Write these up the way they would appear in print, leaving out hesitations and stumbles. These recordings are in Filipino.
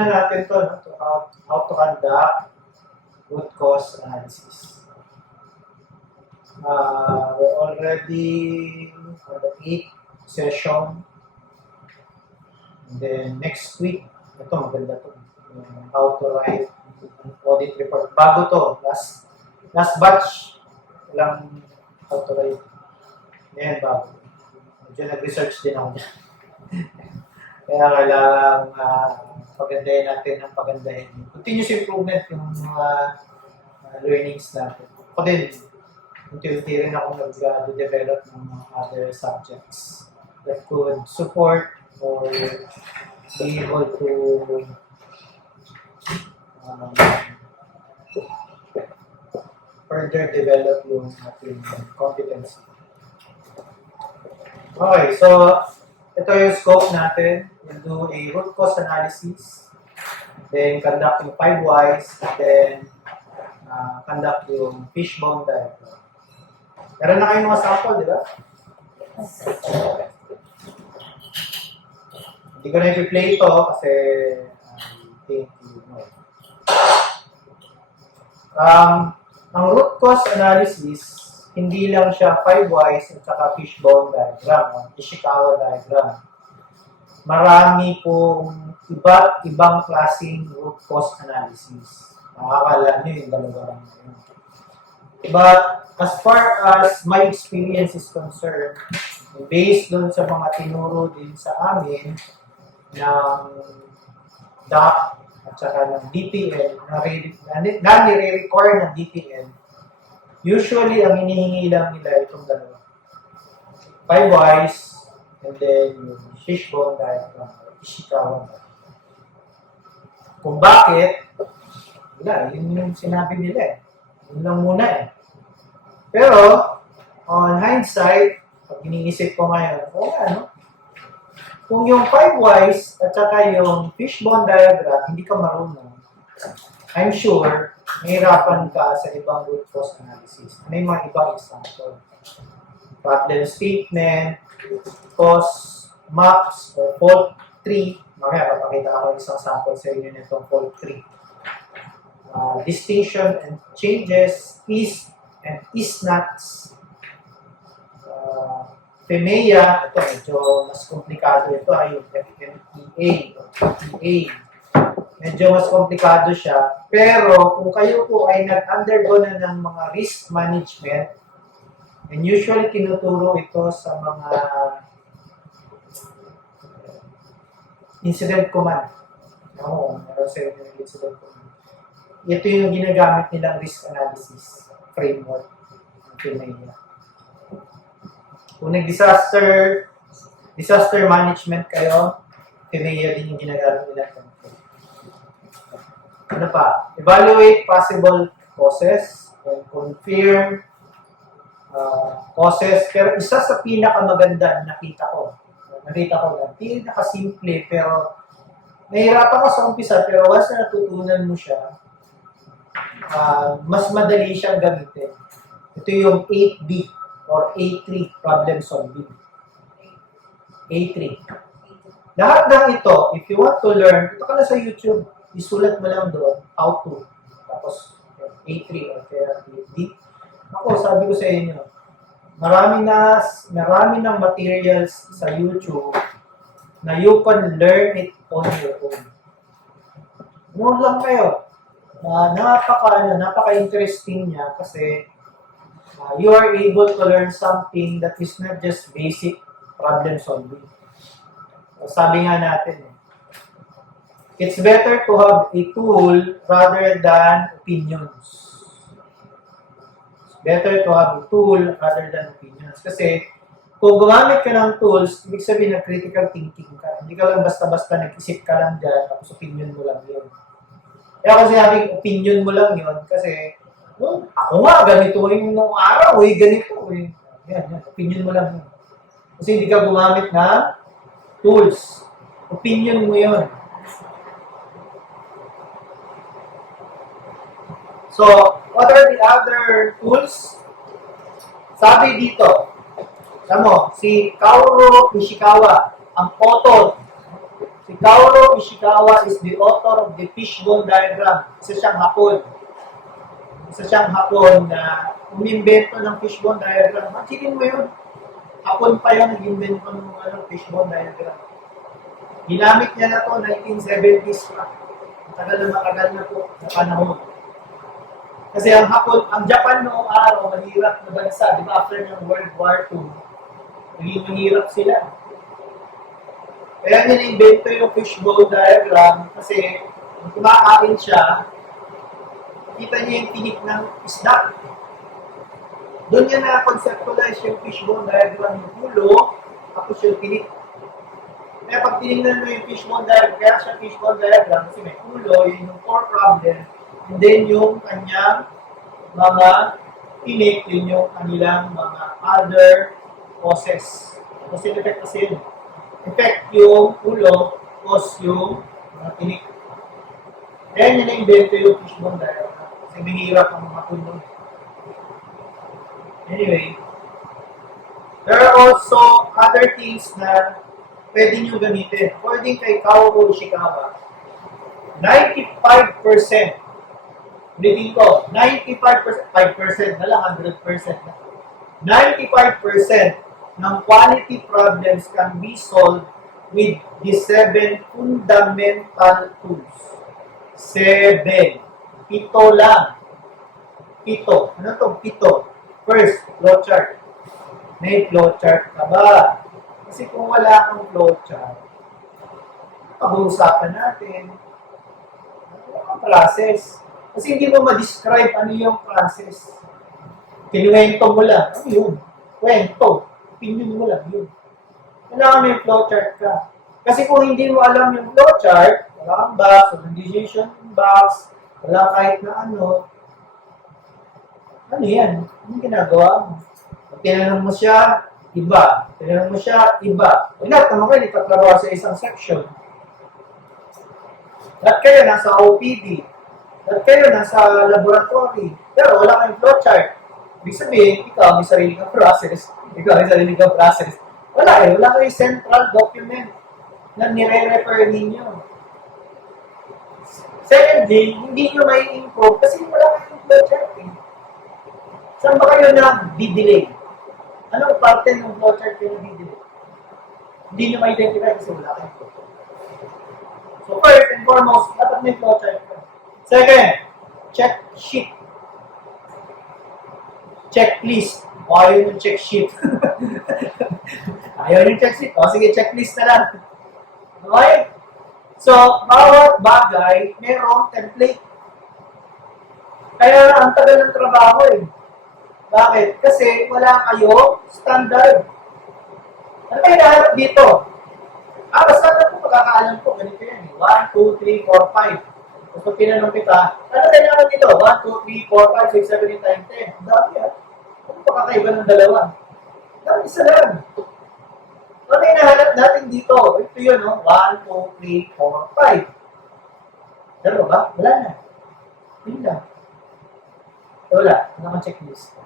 muna natin to, no? How to conduct root cause analysis. We're already on the 8th session. And then next week, ito maganda to. How to write an audit report. Bago to, last batch, walang how to write. Ngayon bago. Medyo nag-research din ako dyan. Kaya kailangan pagandahin natin ng pagandahin. Continuous improvement yung mga learnings natin. Ako din, unti-unti rin ako nag-develop ng other subjects that could support or be able to further develop yung ating competency. Okay, so ito yung scope natin. We'll do a root cause analysis, then conduct yung 5 whys, and then conduct yung fishbone diagram. Meron na kayong mga sample, di ba? Hindi ko na i-play ito kasi I think you know. Ang root cause analysis, hindi lang siya 5 whys at saka fishbone diagram, Ishikawa diagram. Marami pong iba't ibang klaseng root cause analysis. Makakala nyo yung dalawa lang yun. But as far as my experience is concerned, based doon sa mga tinuro din sa amin ng DAP at saka ng DPL, na nire-require ng DPL, usually ang hinihingi lang nila itong dalawa. 5 whys, and then yung fishbone diagram, Ishikawa diagram. Kung bakit, wala, yun yung sinabi nila eh. Yun lang muna eh. Pero, on hindsight, pag iniisip ko ngayon, kung yung 5 whys at saka yung fishbone diagram, hindi ka marunong, I'm sure, mahirapan ka sa ibang root cause analysis. May mga ibang example. Problem statement, cause, maps, or fault tree. Mamaya, papakita ako isang sample sa inyo nitong fault tree. Distinction and changes, is and is nots. FEMEA, ito medyo mas komplikado ito ay yung FMEA. Medyo mas komplikado siya. Pero kung kayo po ay nag-undergo na ng mga risk management, and usually tinuturo ito sa mga incident command. Oo, meron sa inyo ng incident command. Ito yung ginagamit nilang risk analysis framework ng FEMEA. Kung nag-disaster management kayo, FEMEA din yung ginagamit nila. Ano pa? Evaluate possible causes and confirm causes. Pero isa sa pinakamaganda na nakita ko lang, pinakasimple pero nahihirapan ka sa umpisa pero once na natutunan mo siya, mas madali siyang gamitin. Ito yung 8B or A3 problem solving. A3. Lahat ng ito, if you want to learn, ito ka na sa YouTube, isulat mo lang doon, how to. Tapos, A3 or D. Ako, sabi ko sa inyo, marami ng materials sa YouTube na you can learn it on your own. Noon lang kayo. Napaka-interesting niya kasi you are able to learn something that is not just basic problem solving. Sabi nga natin, it's better to have a tool rather than opinions. It's better to have a tool rather than opinions. Kasi kung gumamit ka ng tools, ibig sabihin na critical thinking ka. Hindi ka lang basta-basta nag-isip ka lang dyan, tapos opinion mo lang yun. Kaya kasi having opinion mo lang yun, kasi ako nga, ganito yung nung araw, ganito. Yan, opinion mo lang yun. Kasi hindi ka gumamit ng tools. Opinion mo yun. So, what are the other tools? Sabi dito, si Kaoru Ishikawa, ang photon. Si Kaoru Ishikawa is the author of the fishbone diagram. Isa siyang Hapon. Isa siyang Hapon na umimbento ng fishbone diagram. Imaginin mo yun. Hapon pa yung nag-invento ng fishbone diagram. Ginamit niya na to 1970s pa. Matagal na po na panahon. Kasi ang Japan noong araw, mahirap na bansa. Di ba, after ng World War II, naging mahirap sila. Kaya nila-invento yung fishbowl diagram kasi kung kumakain siya, kita niya yung tinik ng isda. Doon niya na-conceptualize yung fishbowl diagram yung ulo, tapos yung tinik. Kaya pag tinignan mo yung fishbone diagram, kaya siya fishbone diagram kasi may ulo, yun yung core problem, and then yung kanyang mga tinik, yun yung kanilang mga other causes. Kasi effect kasi yun. Effect yung ulo, cause yung mga tinik. Kaya nyo na-invento yung fishbone diagram. Kasi mahirap ang mga puno. Anyway, there are also other things na pwede nyo gamitin. According kay Kaoru Ishikawa, 95%, ulitin ko, 95%, 5% na lang, 100% na. 95% ng quality problems can be solved with the 7 fundamental tools. 7. Pito lang. Pito. Ano itong pito? First, flowchart. May flowchart ka ba? Kasi kung wala kang flowchart, pag-uusapan natin, ano ang process? Kasi hindi mo ma-describe ano yung process. Kinuwento mo lang. Ano yun? Kwento. Opinion mo lang yun. Kailangan may flowchart ka. Kasi kung hindi mo alam yung flowchart, wala kang box, walang decision box, wala kahit na ano yan? Ano ginagawa mo? Pag tinanong mo siya, iba. Tinanong mo siya, iba. Wala, naman kayo, itatrabaho sa isang section. Lahat kayo nasa OPD. Lahat kayo nasa laboratory. Pero wala kayong flowchart. Ibig sabihin, ikaw may sarili kang process. Wala eh. Wala kayong central document na nire-refer ninyo. Secondly, hindi nyo may improve kasi wala kayong flowchart eh. Saan ba kayo na-delay? Anong parte ng flowchart kayo na-delay? Hindi nyo ma-identify kasi wala kayong flowchart. So first and foremost, dapat may flowchart ka. Second, check sheet. Checklist. O ayaw yung check sheet. Ayaw yung check sheet. O sige, checklist na lang. Okay? So, bawat bagay, mayroong template. Kaya ang tagal ng trabaho eh. Bakit? Kasi wala kayo standard. Ano kayo nahanap dito? Basta na po pagkakaalam ko, ganito yan. 1, 2, 3, 4, 5. Tapos pag tinanong kita, ano kailangan dito? 1, 2, 3, 4, 5, 6, 7, 8, 9, 10. Ang dami yan. Ano pagkakaiba ng dalawa? Dami isa lang. Ano yung nahanap natin dito? Ito yun, no? 1, 2, 3, 4, 5. Pero ba? Wala na. Yun lang. Wala. Wala kang checklist.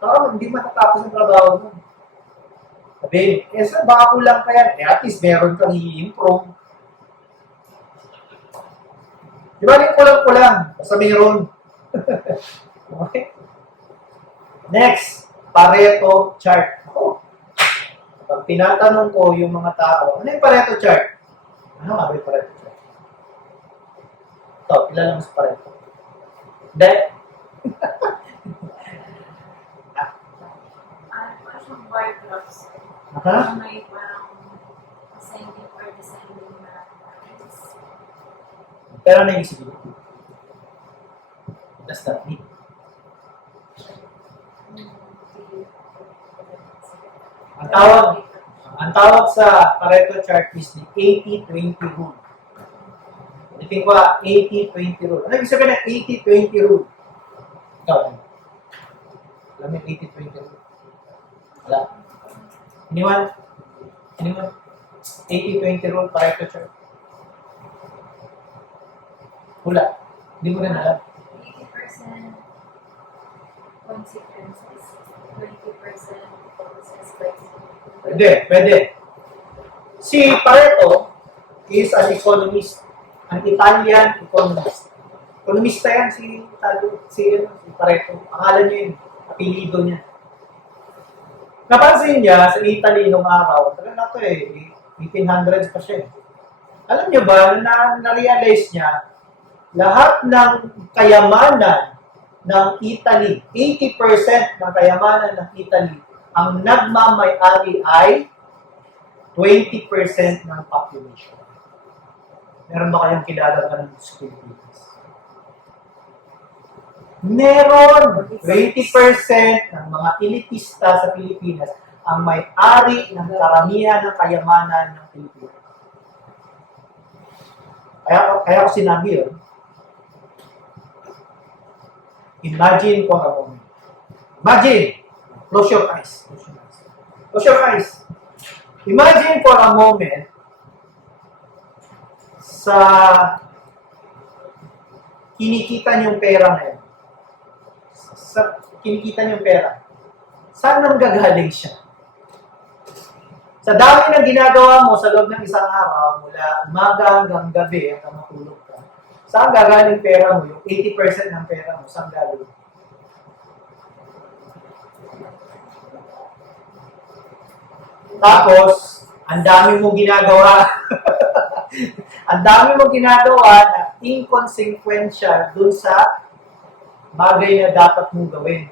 Hindi matatapos ang trabaho mo. Sabi, sir, baka kulang pa yan. At least meron kang i-improve. Di ba yung kulang-kulang? Basta meron. Okay? Next, Pareto chart. Pag tinatanong ko yung mga tao, ano yung Pareto chart? Ano nga ba yung Pareto chart? Ito, kilala mo sa Pareto. Hindi. Bar graphs. Aha? May parang ascending or descending na lines. Pero ano yung isipin? Does that mean? Ang tawag sa Pareto chart is the 80-20 rule. Ulitin ko 80-20 rule. Ano yung sabihin ng 80-20 rule? Ikaw. Alam mo yung 80-20 rule? Wala. Anyone? 80-20 rule, Pareto chart. Wala. Hindi mo rin alam. 80% consequences, 20% process by Pwede. Si Pareto, is an economist. An Italian economist. Ekonomista yan si Pareto. Pangalan niya yun. Apelido niya. Napansin niya sa Italy nung araw, talaga na ito 1800s pa siya. Alam niyo ba, na-realize niya, lahat ng kayamanan ng Italy, 80% ng kayamanan ng Italy, ang nagmamay-ari ay 20% ng population. Meron ba kayong kilala ng Pilipinas? Meron! 20% ng mga elitista sa Pilipinas ang may-ari ng karamihan ng kayamanan ng Pilipinas. Kaya ko sinabi yun. Imagine for a moment. Imagine! Close your eyes. Close your eyes. Imagine for a moment sa kinikita niyong pera na yun. Sa kinikita niyong pera. Saan nang gagaling siya? Sa dami ng ginagawa mo sa loob ng isang araw, mula umaga hanggang gabi, hanggang matulog ka, saan gagaling pera mo? Yung 80% ng pera mo, saan galing? Tapos, ang dami mong ginagawa. Ang dami mong ginagawa na inconsequential dun sa bagay na dapat mong gawin.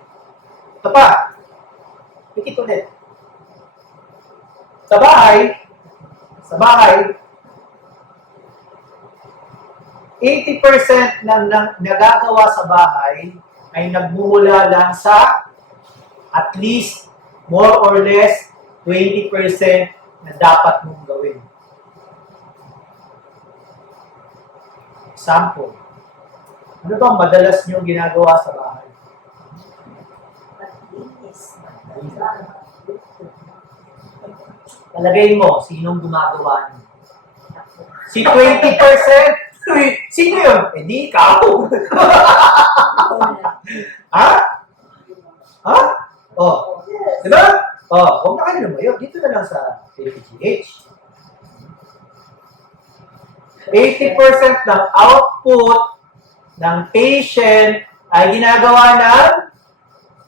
Ito pa. Pikit ulit. Sa bahay, 80% ng nagagawa sa bahay ay nagmumula lang sa at least more or less 20% na dapat mong gawin. Example. Ano ba ang madalas niyong ginagawa sa bahay? Palagay mo, sinong gumagawa niyo? Si 20%? Sino yun? Eh di ikaw. Ha? Ha? Oh. Diba? Oh, huwag na kayo lumayo. Dito na lang sa PPGH. 80% ng output ng patient ay ginagawa ng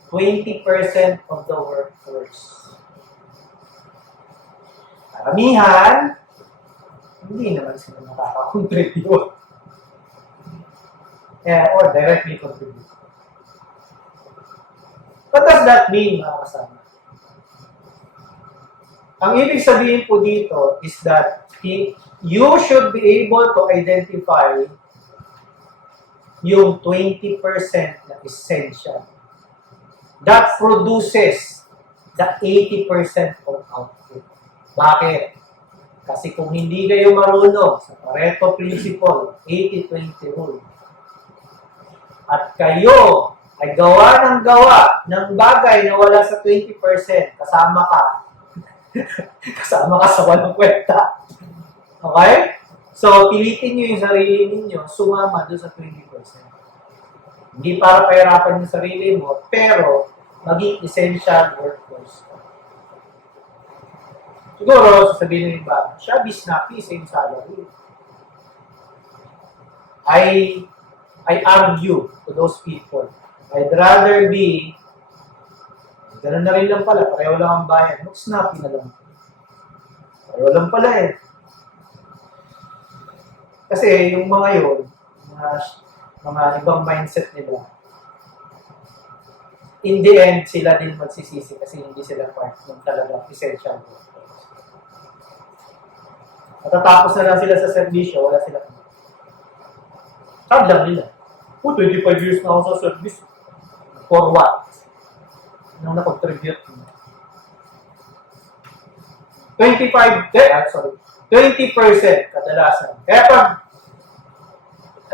20% of the workforce. Karamihan, hindi naman sila makaka-contribute. Or directly contribute. What does that mean, mga kasama? Ang ibig sabihin po dito is that you should be able to identify yung 20% na essential that produces the 80% of output. Bakit? Kasi kung hindi kayo marunong sa Pareto Principle, 80-20 rule, at kayo ay gawa ng bagay na wala sa 20%, kasama ka sa walang kwenta. Okay? So, pilitin nyo yung sarili ninyo, sumama doon sa 20%. Hindi para pahirapan yung sarili mo, pero maging essential workforce. Siguro, sasabihin ng iba, siya snappy, same salary. I argue to those people. I'd rather be, gano'n na rin lang pala, pareho lang ang bayan, mag-snappy na lang. Pareho lang pala eh. Kasi yung mga yun, mga ibang mindset nila, in the end, sila din magsisisi kasi hindi sila part ng talaga essential workforce. Matatapos na lang sila sa servisyo, wala sila. Sabi lang nila, 25 years na ako sa service. For what? Anong na-contribute? 20% kadalasan. Kaya pag,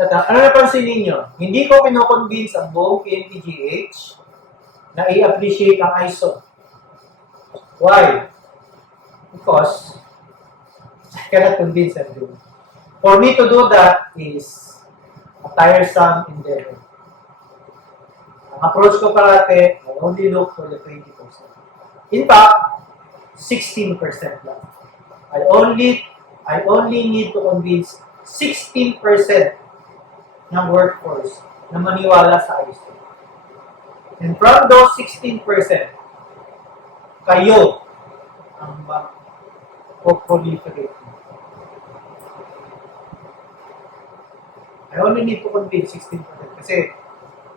ano napansin ninyo? Hindi ko pinoconvince ang buong PNPGH na i-appreciate ang ISO. Why? Because I cannot convince everyone. For me to do that is a tiresome endeavor. Ang approach ko parate, I only look for the 20%. In fact, 16% lang. I only I only need to convince 16% ng workforce na maniwala sa ayos. And from those 16%, kayo ang mag-proliferate. I only need to convince 16% kasi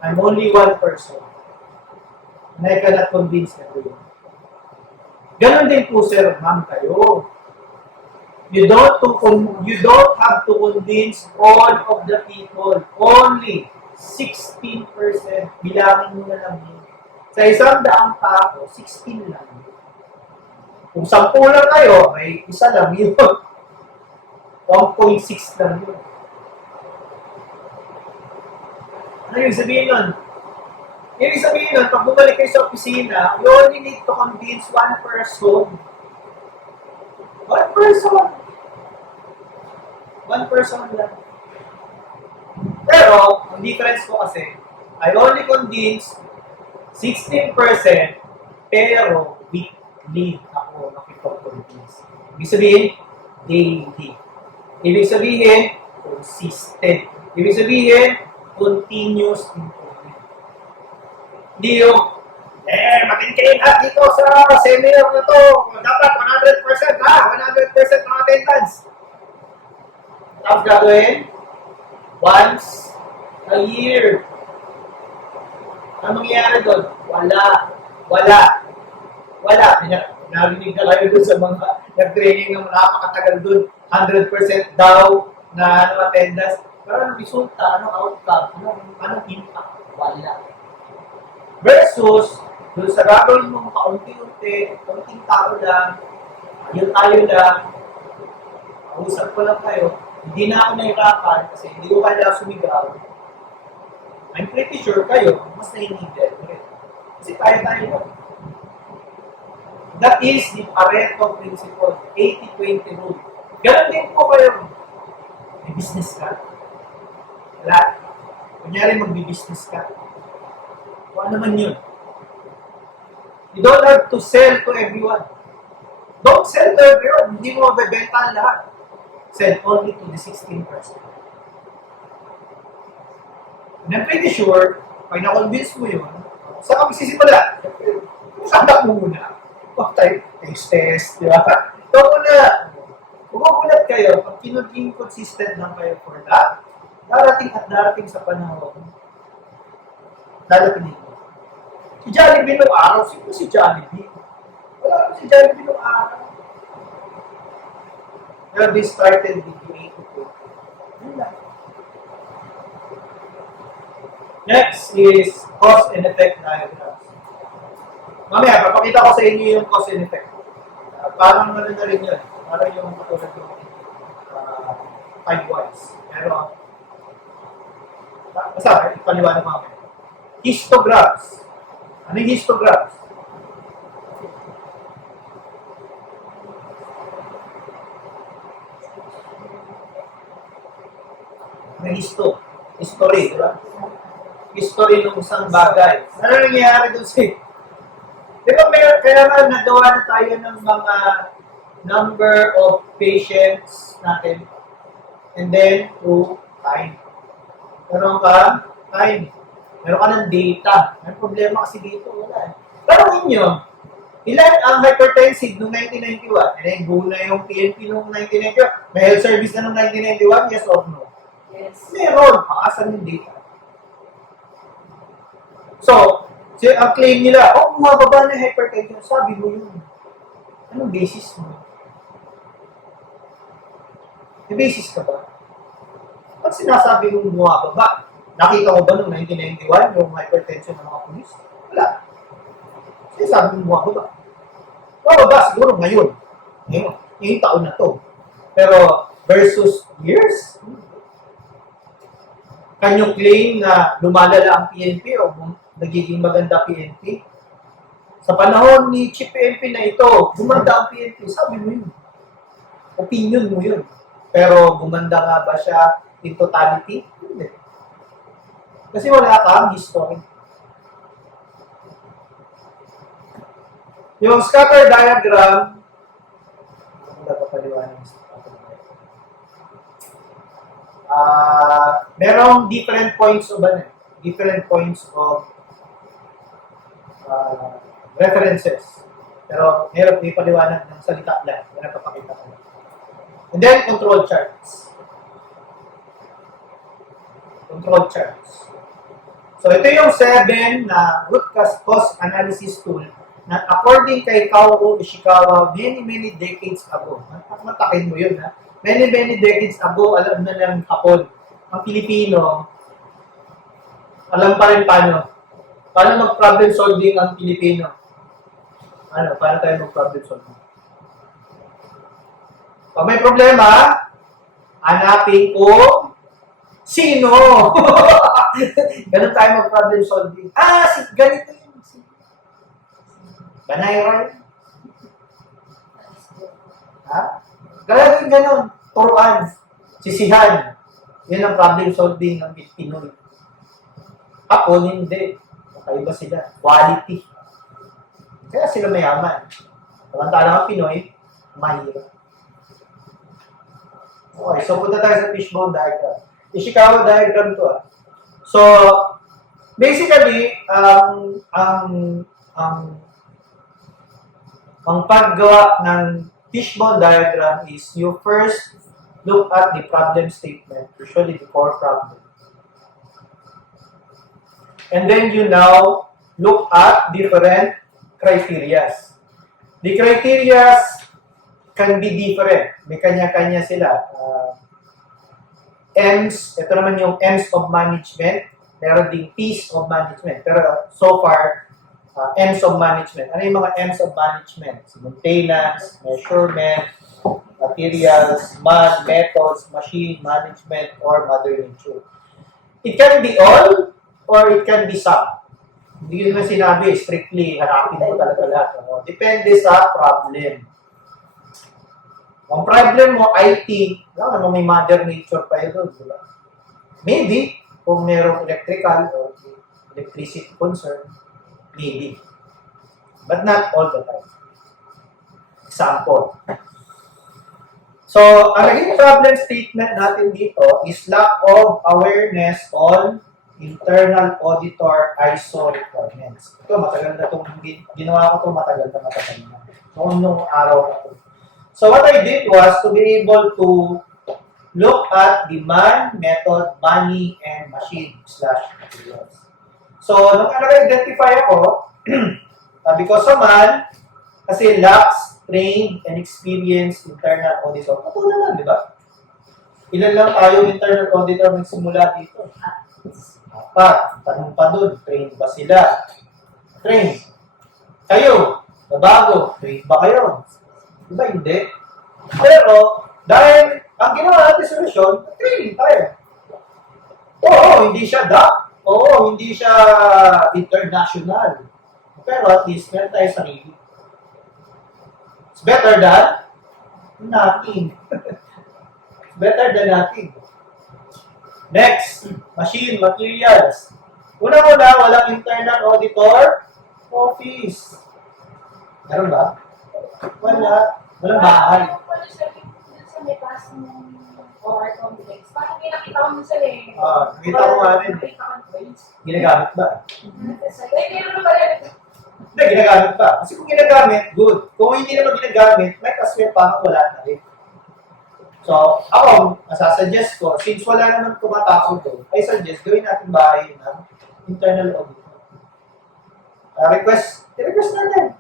I'm only one person and I cannot convince everyone. Ganon din po, sir, ma'am, kayo. You don't have to convince all of the people. Only 16%. Bilangin mo na lang yun. Sa 100 tao, 16 lang. Kung 10 lang kayo, may isa lang yun. 1.6 lang yun. Ano yung sabihin nun? Yung sabihin nun, pag bumalik kayo sa opisina, you only need to convince one person. One person. One person lang. Pero, ang difference ko kasi, I only convince 16%, pero weekly ako makipag-convince. Ibig sabihin, daily. Ibig sabihin, consistent. Ibig sabihin, continuous improvement. Hindi yung, matin kayo lahat dito sa seminar na to. Dapat 100% ha, 100% ng attendance. Tapos gagawin, once a year. Ano mangyayari doon? Wala. Narinig na kayo doon sa mga nag-training ng napakatagal doon. 100% daw na attendance. Pero anong resulta? Anong outcome? Anong impact? Wala. Versus, doon sa gagawin mo kaunti-unti, kaunting tao lang, yun tayo lang, usap ko lang kayo, hindi na ako nahirapan kasi hindi ko kaya sumigaw. I'm pretty sure kayo, mas naiintindihan ko rin. Kasi tayo lang. That is the Pareto principle, 80-20 rule. Ganon din po kayo. May business ka. Wala. Kunyari magbi-business ka. Kung ano man yun. You don't have to sell to everyone. Don't sell to everyone. Hindi mo mabibenta ang lahat. Sell only to the 16%. And I'm pretty sure, pag na-convince mo yun, saan ka magsisimula? Sadak mo muna. Huwag tayo test, di ba? Ito muna. Umugulat kayo, pag kinuging consistent lang kayo for that, darating at darating sa panahon, darating nito. Si Jollibee nung araw, sino si Jollibee? Wala naman si Jollibee nung araw. Now, this started with the 82. Next is cause and effect diagrams. Mamaya, papakita ko sa inyo yung cause and effect. Parang ano na rin yun. Parang yung katulad yung 5 whys. Pero, basta, ipaliwanag mamaya. Histograms. Ano yung histograms? May history, di ba? History ng isang bagay. Ano nangyayari doon sa di ba, kaya nga nagawa na tayo ng mga number of patients natin and then through time. Meron ka time. Meron ka ng data. May problema kasi dito. Wala. Pero inyo, ilan ang hypertensive noong 1991? And then, buo na yung PNP noong 1991. May health service na noong 1991? Yes or no? Yes. Meron. Pakasan yung data. So, ang claim nila, bumababa na hypertension. Sabi mo yun. Anong basis mo? May basis ka ba? Ba't sinasabi mong bumababa? Nakita ko ba noong 1991 yung hypertension ng mga pulis? Wala. Sinasabi mong bumababa. Bumababa siguro ngayon. Yung taon na to. Pero versus years? Can you claim na lumalala ang PNP o nagiging maganda PNP? Sa panahon ni Chief PNP na ito, gumanda ang PNP. Sabi mo yun. Opinion mo yun. Pero gumanda nga ba siya in totality? Hindi. Kasi wala kang history. Yung scatter diagram, hindi ko paliwanag. Merong different points of different points of references. Pero meron ipaliwanag ng salita lang. Yan ang papakita ko. And then, control charts. Control charts. So, ito yung 7 na root cause analysis tool na according kay Kaoru Ishikawa, many decades ago. Matakin mo yun, ha? Many decades ago, alam na ng Hapon. Ang Pilipino, alam pa rin paano. Paano mag-problem solving ang Pilipino? Paano tayo mag-problem solving? Pag may problema, hanapin ko sino? Ganun tayo mag-problem solving. Ganito yun. Banayran. Gagawin ganun. Turuan. Sisihan. Yan ang problem solving ng Pinoy. Ako, hindi. Kakaiba sila. Quality. Kaya sila mayaman. Samantala ang Pinoy, mahirap. Okay, so punta tayo sa fishbone diagram. Ishikawa diagram to. So, basically, ang paggawa ng fishbone diagram is you first look at the problem statement, usually the core problem. And then you now look at different criteria. The criteria can be different. May kanya-kanya sila. M's, ito naman yung M's of management. Meron ding P's of management. Pero so far, M's of management. Ano yung mga M's of management? Maintenance, measurement, materials, man, methods, machine, management, or mother nature. It can be all, or it can be some. Hindi naman sinabi, strictly, harapin mo talaga lahat. Depende sa problem. Ang problem mo, IT, wala naman may mother nature pa yun, di ba? Maybe, kung merong electrical or electricity concern, maybe. But not all the time. Example. So, ang naging problem statement natin dito is lack of awareness on internal auditor ISO requirements. Ito, matagal na itong, ginawa ko ito matagal na. Noong araw na ito. So what I did was to be able to look at the man, method, money, and machine/materials. So, nung nag-identify ako, because sa man, kasi lacks trained and experienced internal auditor. Ito naman, di ba? Ilan lang tayo internal auditor magsimula dito? 4. Tanong pa dun, trained ba sila? Trained. Kayo, nabago, trained ba kayo? Diba hindi? Pero, dahil ang ginawa natin solusyon, training tayo. Oo, hindi siya DAP. Oo, hindi siya international. Pero at least, meron tayo sarili. It's better than nothing. It's better than nothing. Next, machine, materials. Una-una, walang internal auditor office. Meron ba? Wala. Walang bahay. Wala siya sa may class ng OR complex. Parang may nakita ko nun sa lane. Nakita ko nga rin. Ginagamit ba? Meron ba rin? Hindi, ginagamit ba? Kasi kung ginagamit, good. Kung hindi naman ginagamit, may kaswell parang wala na rin. So, ako, masasuggest ko, since wala naman tumatako doon, I suggest gawin natin bahay ng internal audit. I-request natin.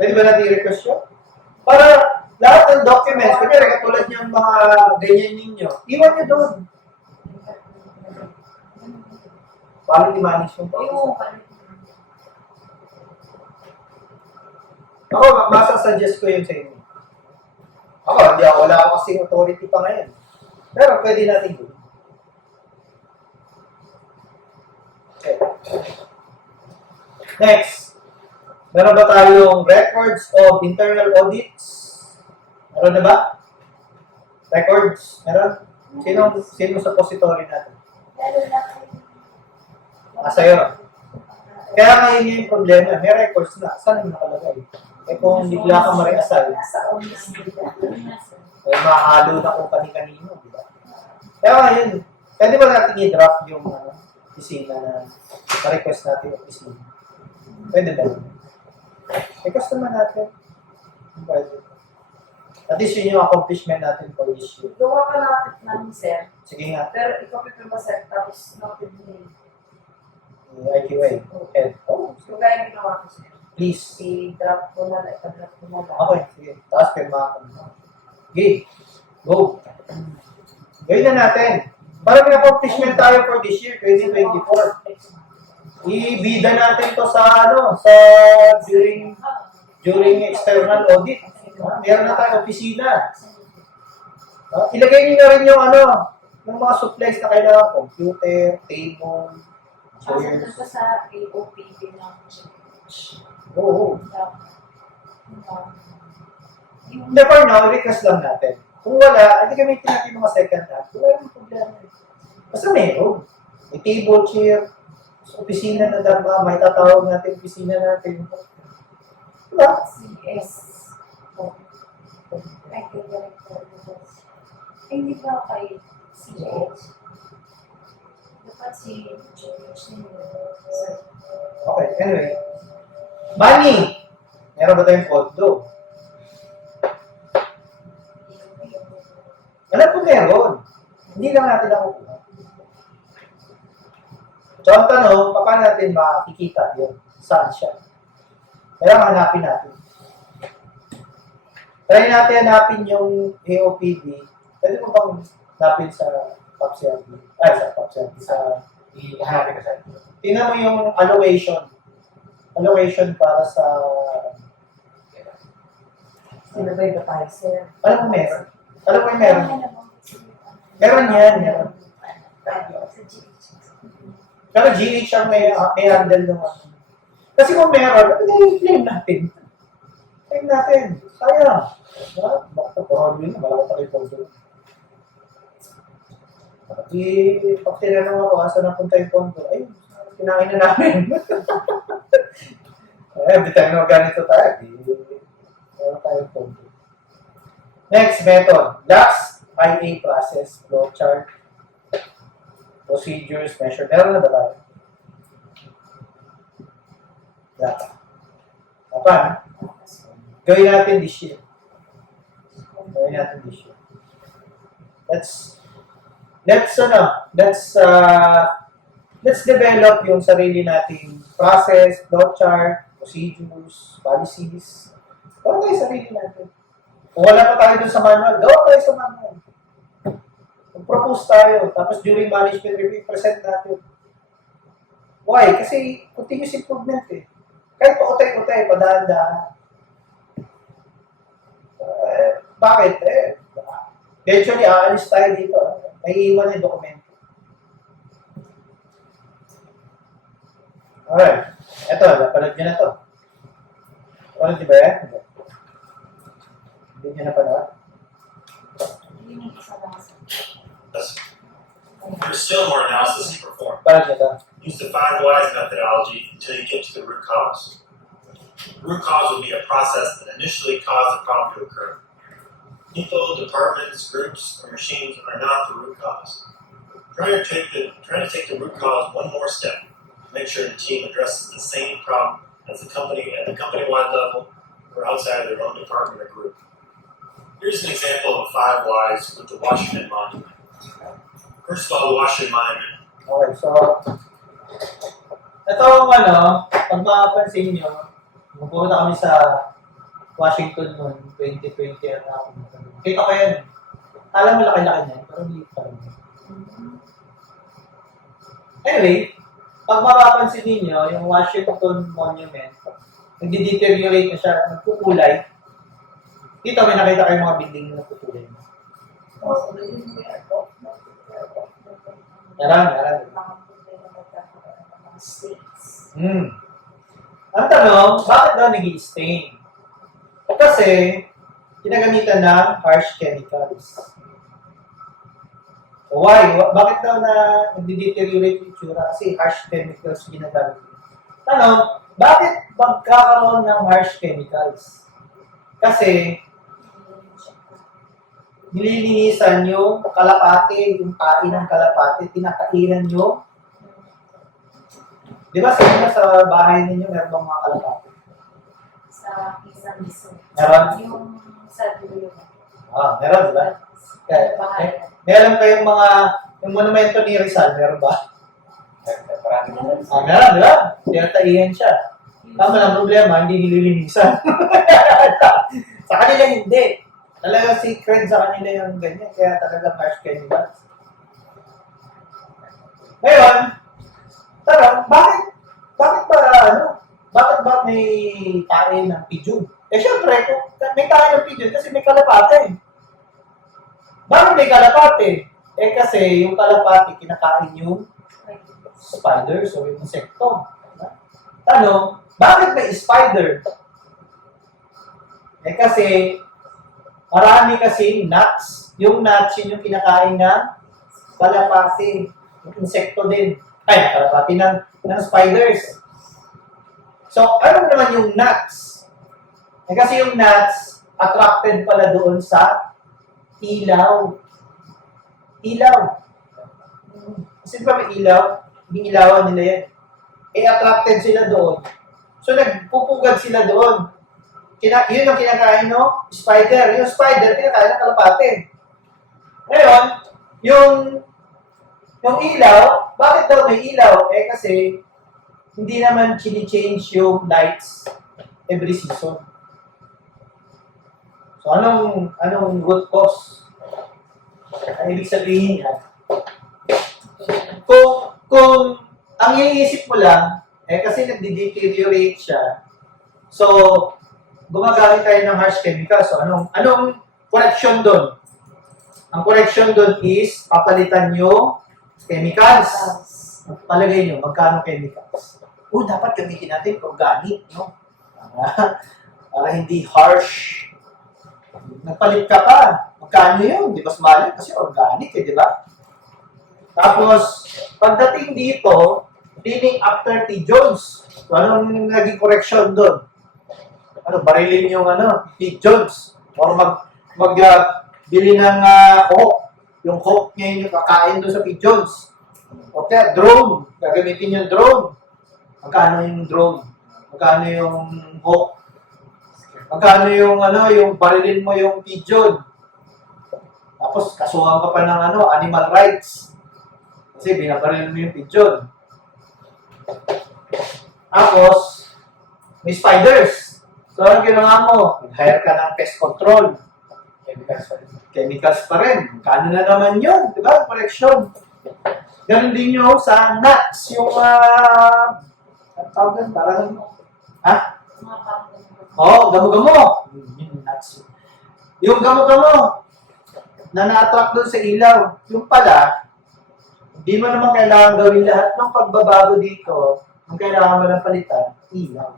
Pwede ba natin i-request yun? Para lahat ng documents, kunyari katulad niyang mga ganyan ninyo, iwan niyo doon. Quality management officer. Ako, masasuggest ko yun sa inyo. Ako, wala ako kasing authority pa ngayon. Pero pwede natin gawin. Okay. Next. Meron ba tayong records of internal audits? Meron na ba? Records? Meron? Sino sa suppository natin? Sa'yo. Kaya ngayon yung problema, may records na. Saan yung nakalagay? Eh kung bigla ka ma-reassign, eh mahalo na kung kani-kanino, di ba? Kaya ngayon, pwede ba natin i-draft yung opisina na request natin yung opisina? Pwede ba? Request naman natin. Pwede. At least yun yung accomplishment natin for this year. Gawa ka namin, sir. Sige nga. Pero ikaw pa sir, tapos noted mo. IQA. Okay. Oh, So, kaya yung ginawa ko, sir. please. I-drop ko na lang, i-drop ko na lang. Okay, sige. Taas pirma ako. Okay. Go. Gawin na natin. Para may accomplishment tayo for this year, 2024. Ibida natin to sa during external audit. Meron na tayo opisina. Ilagay niyo na rin yung mga supplies na kailangan, computer, table, Kasi chairs. ito sa AOPD lang. Oo. Yung Hindi, for now, request lang natin. Kung wala, hindi gamitin natin yung mga second half. Wala yung problema. Basta meron. May table, chair, opisina na dapat, may tatawag natin opisina natin. Diba? CS. Ay, kay Director Lucas. Ay, hindi ba kay CH? Dapat si GH sir. Okay, anyway. Money! Meron ba tayong pondo? Alam ko meron. Hindi lang natin nakukuha. So, ang tanong, paano natin makikita yun? Saan siya? Kailangan hanapin natin. Try natin hanapin yung AOPD. Pwede mo bang hanapin sa PopCRP? Sa PopCRP. Hanapin ka sir. Tingnan mo yung allocation. Allocation para sa... Sino ba yung tayo, sir? Alam mo meron? Alam mo yung meron? Meron yan. Meron. Sa GH. Pero GH ang may handle naman. Kasi kung meron, i-claim natin. Claim natin. Sayang. Bakit ako yun? Malaki pa kayo pondo. Pag tinanong ako, asa na punta yung pondo? Ay, kinain na namin. Every time na ganito tayo, meron tayong pondo. Next method. Last IA process, flowchart, procedures, measure. Meron na ba tayo? Dapat. Dapat. Gawin natin this year. Gawin natin this year. Let's develop yung sarili nating process, flowchart, procedures, policies. Gawa tayo sarili natin. Kung wala pa tayo dun sa manual, gawa tayo sa manual. Mag-propose tayo, tapos during management review, present natin. Why? Kasi continuous improvement eh. Kahit pautay-utay, padahan-dahan. Bakit? Eventually, aalis tayo dito. May iwan yung dokumento. Alright. Ito, napanood nyo na to. Napanood nyo ba yan? Hindi nyo napanood? Yun yung isa lang, sir. There's still more analysis to perform. Napanood nyo to? Use the 5 whys methodology until you get to the root cause. The root cause will be a process that initially caused the problem to occur. People, departments, groups, or machines are not the root cause. Try to take the root cause one more step to make sure the team addresses the same problem as the company at the company-wide level or outside of their own department or group. Here's an example of 5 whys with the Washington Monument. First of all, the Washington Monument. Okay, so, ito ang pag makapansin nyo, magpupunta kami sa Washington noon, 2020 at ako. Kita ko yan. Alam mo laki-laki niyan, pero hindi pa rin. Anyway, pag mapapansin ninyo, yung Washington Monument, nagde-deteriorate na siya, nagkukulay. Dito may nakita kayong mga building na nagkukulay. Meron. Ang tanong, bakit daw nag-i-stain? Kasi, ginagamitan ng harsh chemicals. So why? Bakit daw na nag-deteriorate yung itsura? Kasi harsh chemicals ginagamit. Tanong, bakit magkakaroon ng harsh chemicals? Kasi, nililinisan yung kalapate, yung tain ng kalapate, tinakairan nyo. Di ba sa bahay ninyo meron bang mga kalapate? Sa isang miso. Meron? Yung sa dulo. Meron, di ba? Bahay. Meron kayong mga, yung monumento ni Rizal, meron ba? Meron. Meron, di ba? Tinataihan siya. Tama lang problema, hindi nililinisan. Sa kanila hindi. Talagang secret sa kanila yung ganyan, kaya talagang harsh cannibals. Ngayon, tara, bakit ba may tae ng pigeon? Syempre, may tae ng pigeon kasi may kalapate. Bakit may kalapate? Kasi yung kalapate kinakain yung spiders o yung insekto. Tanong, bakit may spider? Kasi marami kasi nuts. Yung nuts, yun yung kinakain ng kalapate. Yung insekto din. Kalapate ng spiders. So, ano naman yung nuts? Kasi yung nuts, attracted pala doon sa ilaw. Ilaw. Kasi pa may ilaw, iniilawan nila yan. Attracted sila doon. So, nagpupugad sila doon. Yun ang kinakain, no? Spider. Yung spider, kinakain ng kalapate. Ngayon, yung ilaw, bakit daw may ilaw? Kasi, hindi naman chini-change yung lights every season. So, anong root cause? Ang ibig sabihin yan, kung ang iniisip mo lang, kasi nagde-deteriorate siya, so, gumagamit tayo ng harsh chemicals. So, anong correction doon? Ang correction doon is, papalitan yung chemicals. Palagay nyo, magkano chemicals? Dapat gamitin natin organic, no? Para hindi harsh. Nagpalit ka pa. Magkano yun? Di ba mahal? Kasi organic, di ba? Tapos, pagdating dito, dealing after pigeons. So, anong naging correction doon? Barilin yung pigeons. Or bili ng coke. Yung coke niya yung kakain doon sa pigeons. Okay, drone. Gagamitin yung drone. Magkano yung drone? Magkano yung coke? Magkano yung yung barilin mo yung pigeon? Tapos kasuhan ka pa ng animal rights. Kasi binabaril mo yung pigeon. Tapos, may spiders. So, anong ginawa mo? Hire ka ng pest control. Chemicals pa rin. Magkano na naman yun? Diba? Correction. Ganun din yung sa nuts. Yung, tawag doon, parang, gamo-gamo. Yung nuts. Yung gamo-gamo na na-attract doon sa ilaw. Yung pala, hindi mo naman kailangan gawin lahat ng pagbabago dito. Ang kailangan mo lang palitan, ilaw.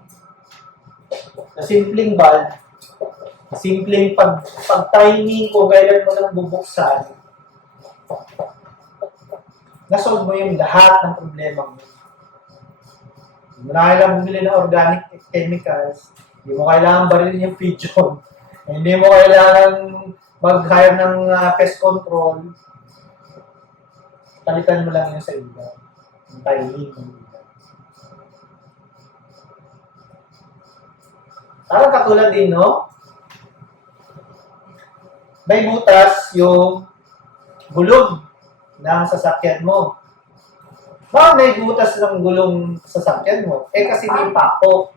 Sa simpleng bulb, simpleng pag-timing kung kailan mo lang bubuksan, nasolve mo yung lahat ng problema mo. Hindi mo na kailangan bumili ng organic chemicals, hindi mo kailangan barilin yung pigeon, hindi mo kailangan mag-hire ng pest control, palitan mo lang yun sa ilaw. Yung timing ng ilaw. Parang katulad din, no? May butas yung gulong ng sasakyan mo. Bakit may butas ng gulong sa sasakyan mo? Kasi may pako.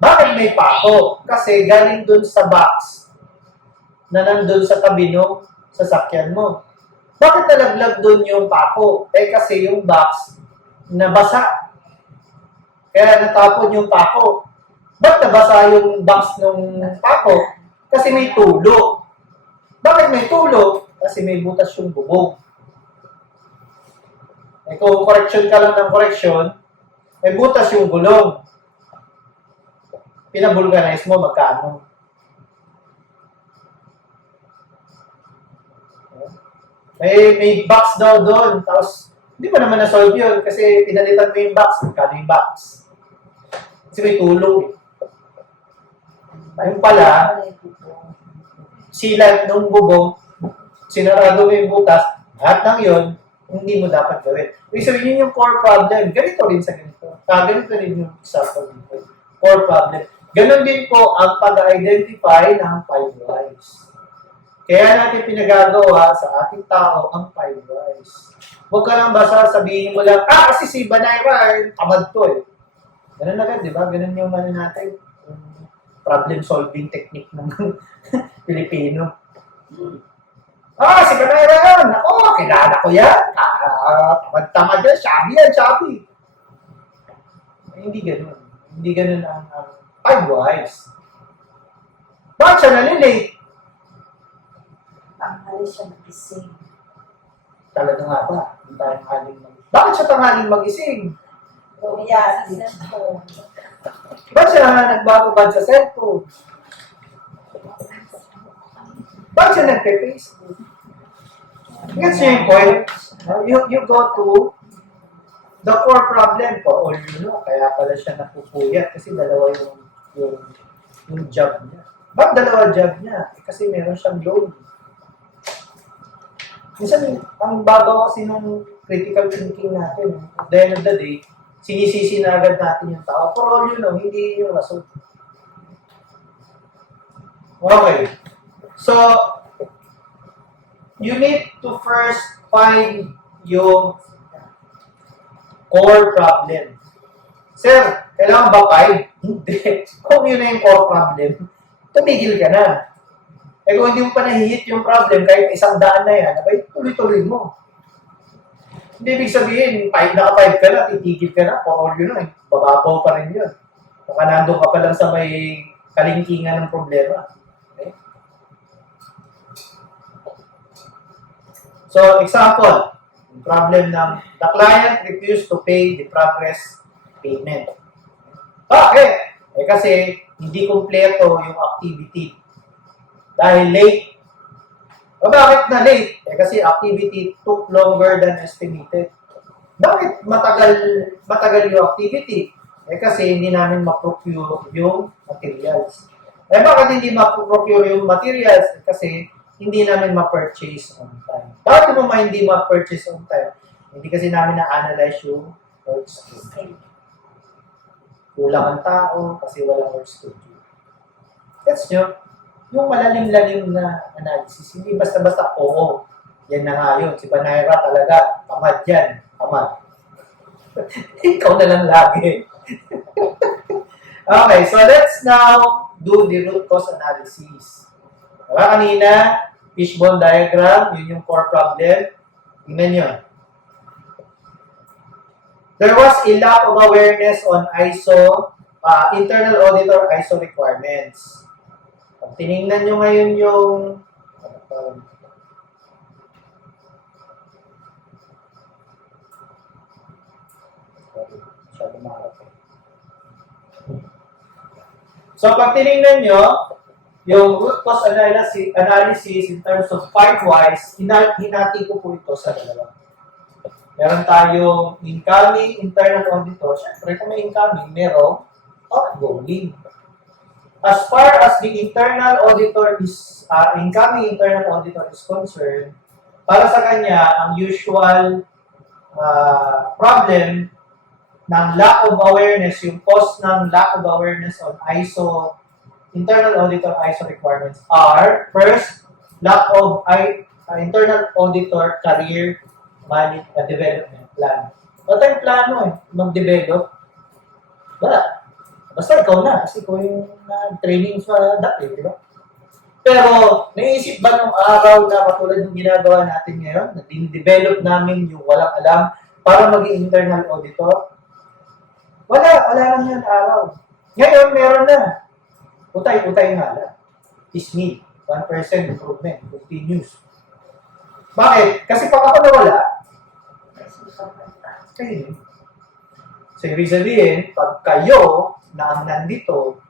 Bakit may pako? Kasi galing dun sa box na nandun sa tabi ng sasakyan mo. Bakit nalaglag dun yung pako? Kasi yung box nabasa. Kaya natapon yung pako. Ba't nabasa yung box ng pako? Kasi may tulo. Bakit may tulo? Kasi may butas yung bubog. Kung correction ka lang ng correction, may butas yung gulong. Pinabulganize mo, magkano? May box daw doon. Tapos, hindi pa naman na-solve yun kasi pinalitan mo yung box. Magkano yung box? Kasi may tulo. Ayun pala, sealant ng bubong, sinarado mo yung butas, lahat ng yun, hindi mo dapat gawin. Ibig sabihin, yun yung core problem. Ganito rin sa ganito. Ganito rin yung example dito. Core problem. Ganon din po ang pag-identify ng 5 whys. Kaya natin pinagagawa sa ating tao ang 5 whys. Huwag ka lang basta sabihin mo lang, kasi si Banayra, tamad to eh. Ganun agad, di ba? Ganun yung natin, yung problem-solving technique ng Pilipino. Si Banayra yan! Ako, kilala ko yan! Tamad-tamad yan, shabby. Hindi ganun. Hindi ganun ang 5 whys. Bakit siya nalilate? Tanghali siya nagising. Talaga nga ba? Bakit siya tanghaling magising? Luya sa cellphone. Bakit siya nagbababad sa cellphone? Bakit siya nagpe-Facebook? Gets niyo yung point? You go to the core problem po. Or kaya pala siya napupuyat kasi dalawa yung job niya. Bakit dalawa job niya? Kasi meron siyang load. Minsan, ang babaw kasi ng critical thinking natin. At the end of the day, sinisisi na agad natin yung tao. For all you know, hindi yung rason. Okay. So, you need to first find yung core problem. Sir, kailangan ba 5? Hindi. Kung yun na yung core problem, tumigil ka na. Kung hindi mo pa nahihit yung problem, kahit 100 na yan, abay, tuloy-tuloy mo. Hindi ibig sabihin, naka 5 ka na, titigil ka na, for all you know, bababaw pa rin yun. Baka nandun ka pa lang sa may kalingkingan ng problema. Okay? So, example, yung problem ng the client refused to pay the progress payment. Bakit? Kasi hindi kumpleto yung activity. Dahil late. Bakit na late? Kasi activity took longer than estimated. Bakit matagal yung activity? Kasi hindi namin ma-procure yung materials. Bakit hindi ma-procure yung materials? Kasi hindi namin ma-purchase on time. Bakit mo hindi ma-purchase on time? Hindi kasi namin na-analyze yung work schedule. Kulang ang tao kasi walang work schedule. Gets nyo? Yung malalim-lalim na analysis, hindi basta-basta, yan na nga yun. Si Banayra talaga, tamad yan. Tamad. Ikaw na lang lagi. Okay, so let's now do the root cause analysis. Diba kanina, fishbone diagram, yun yung core problem. Tingnan nyo. There was a lack of awareness on ISO, internal auditor ISO requirements. Pag tinignan nyo ngayon yung so pag tinignan nyo yung root cause analysis in terms of 5 whys, hinati ko po ito sa dalawa. Meron tayong incoming internal auditor. Siyempre, kung may incoming, merong outgoing. As far as the internal auditor is, incoming internal auditor is concerned, para sa kanya, ang usual problem ng lack of awareness, yung cause ng lack of awareness on ISO, internal auditor ISO requirements are, first, lack of internal auditor career development plan. Wala tayong plano mag-develop. Wala. Basta ikaw na, kasi ikaw yung training sa dati, di ba? Pero, naisip ba nung araw na katulad ng ginagawa natin ngayon, na din-develop namin yung walang alam para maging internal auditor? Wala lang yan araw. Ngayon, meron na. Utay nga lang. Ismi, 1% improvement, continuous. Bakit? Kasi pag ako nawala, kayo. So, ibig sabihin, pag kayo na ang nandito,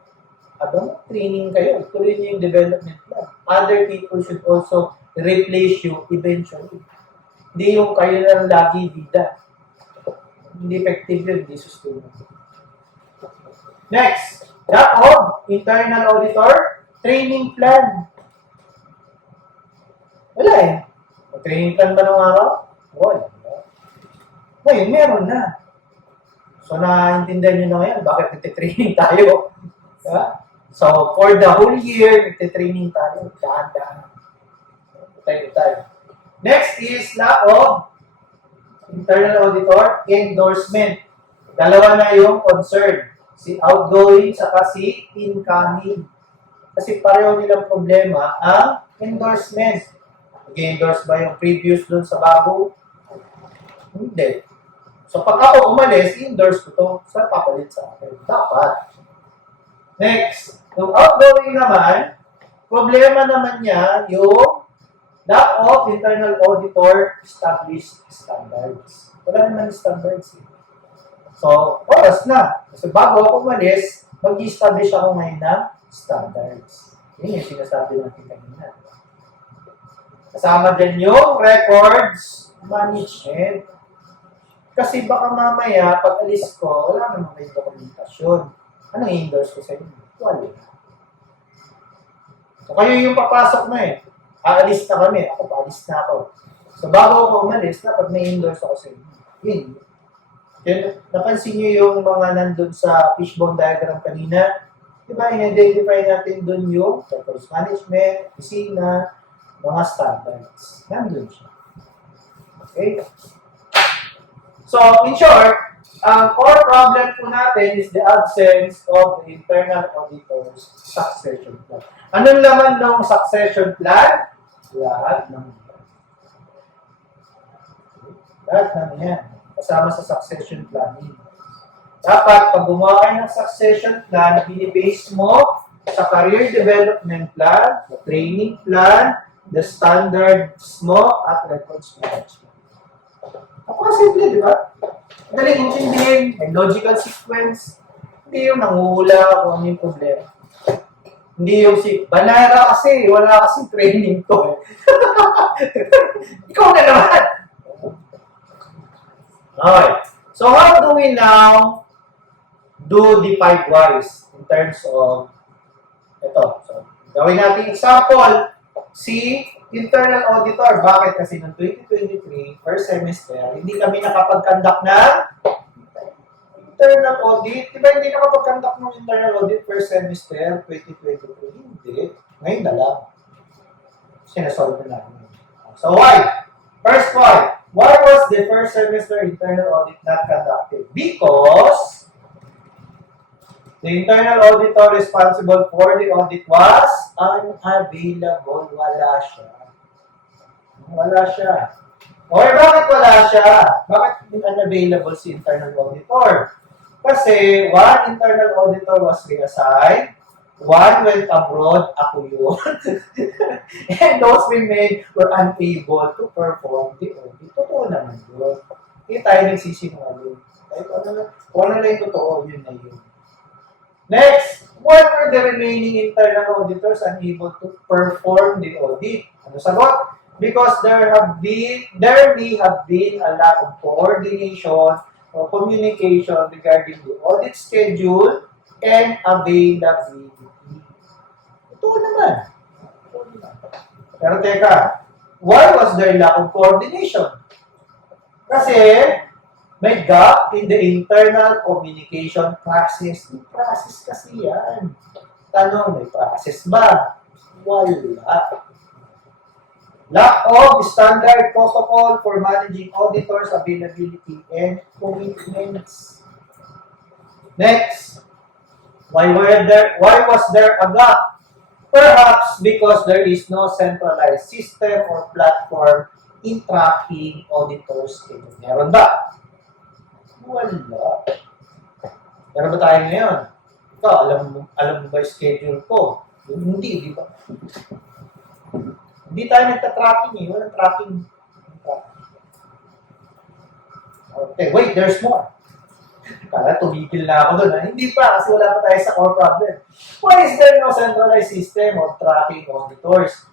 training kayo, tuloy niyo yung development plan. Other people should also replace you eventually. Hindi yung kayo na lagi bida. Hindi effective yun, hindi sustainable. Next, lack of internal auditor training plan. Wala eh. Mag-training plan ba nung araw? Wala. Ngayon, meron na. So, naintindihan nyo na ngayon, bakit nagtitraining tayo? Diba? So, for the whole year, nagtitraining tayo. Daan-daan. Tayo. Next is law of internal auditor endorsement. Dalawa na yung concern. Si outgoing saka si incoming. Kasi pareho nilang problema ang endorsement. Nag-endorse ba yung previous dun sa bago? Hindi. So pag ako umalis, i-endorse ko to. Saan papalit sa akin? Dapat. Next. Yung outgoing naman, problema naman niya yung lack of internal auditor established standards. Wala naman standards eh. So, oras na. Kasi bago ako umalis, mag-establish ako ngayon ng standards. Yun yung sinasabi natin kanina. Kasama dyan yung records management. Kasi baka mamaya, pag alis ko, wala naman may dokumentasyon. Anong i-endorse ko sa inyo? Wala. So, kayo yung papasok na eh. Aalis na kami. Ako, paalis na ako. So, bago ako umalis, dapat may endorse ako sa inyo. Yun. Then, napansin nyo yung mga nandun sa fishbone diagram kanina. Diba, in-identify natin dun yung records management, opisina, mga standards. Nandun siya. Okay? So, in short, ang core problem po natin is the absence of the internal auditor's succession plan. Anong laman ng succession plan? Lahat ng yan. Kasama sa succession planning. Dapat, pag gumawa kayo ng succession plan, binibase mo sa career development plan, the training plan, the standards mo, at records management. Napakasimple, di ba? Madaling intindihin, may logical sequence. Hindi yung nanguhula kung ano yung problema. Hindi yung banara kasi, wala kasing training to. Ikaw na naman. Okay. So, how do we now do the 5 whys in terms of ito? So, gawin natin example. Si internal auditor. Bakit? Kasi noong 2023, first semester, hindi kami nakapag-conduct ng internal audit. Diba hindi nakapag-conduct ng internal audit first semester 2023? Hindi. Ngayon na lang. Sinasolve na namin. So, why? First why? Why was the first semester internal audit not conducted? Because the internal auditor responsible for the audit was unavailable. Wala siya. Okay, bakit wala siya? Bakit unavailable si internal auditor? Kasi one internal auditor was reassigned, one went abroad, ako yun. And those remained were unable to perform the audit. Totoo naman yun. Hindi tayo nagsisinungaling. Kung ano na yung totoo, yun na yun. Next, why were the remaining internal auditors unable to perform the audit? Ano sagot? Because there may have been a lack of coordination or communication regarding the audit schedule and availability. Ito naman. Pero teka, why was there lack of coordination? Kasi may gap in the internal communication process. May process kasi yan. Tanong, may process ba? Wala. Lack of standard protocol for managing auditors' availability and commitments. Next, why was there a gap? Perhaps because there is no centralized system or platform in tracking auditors' schedule. Meron ba? Wala. Meron ba tayo ngayon? Ikaw, alam mo ba yung schedule ko? Hindi, di ba? Hindi tayo nagta-tracking eh. Walang tracking. Okay, wait, there's more. Kala, tumigil na ako doon. Hindi pa, kasi wala pa tayo sa core problem. Why is there no centralized system of tracking auditors?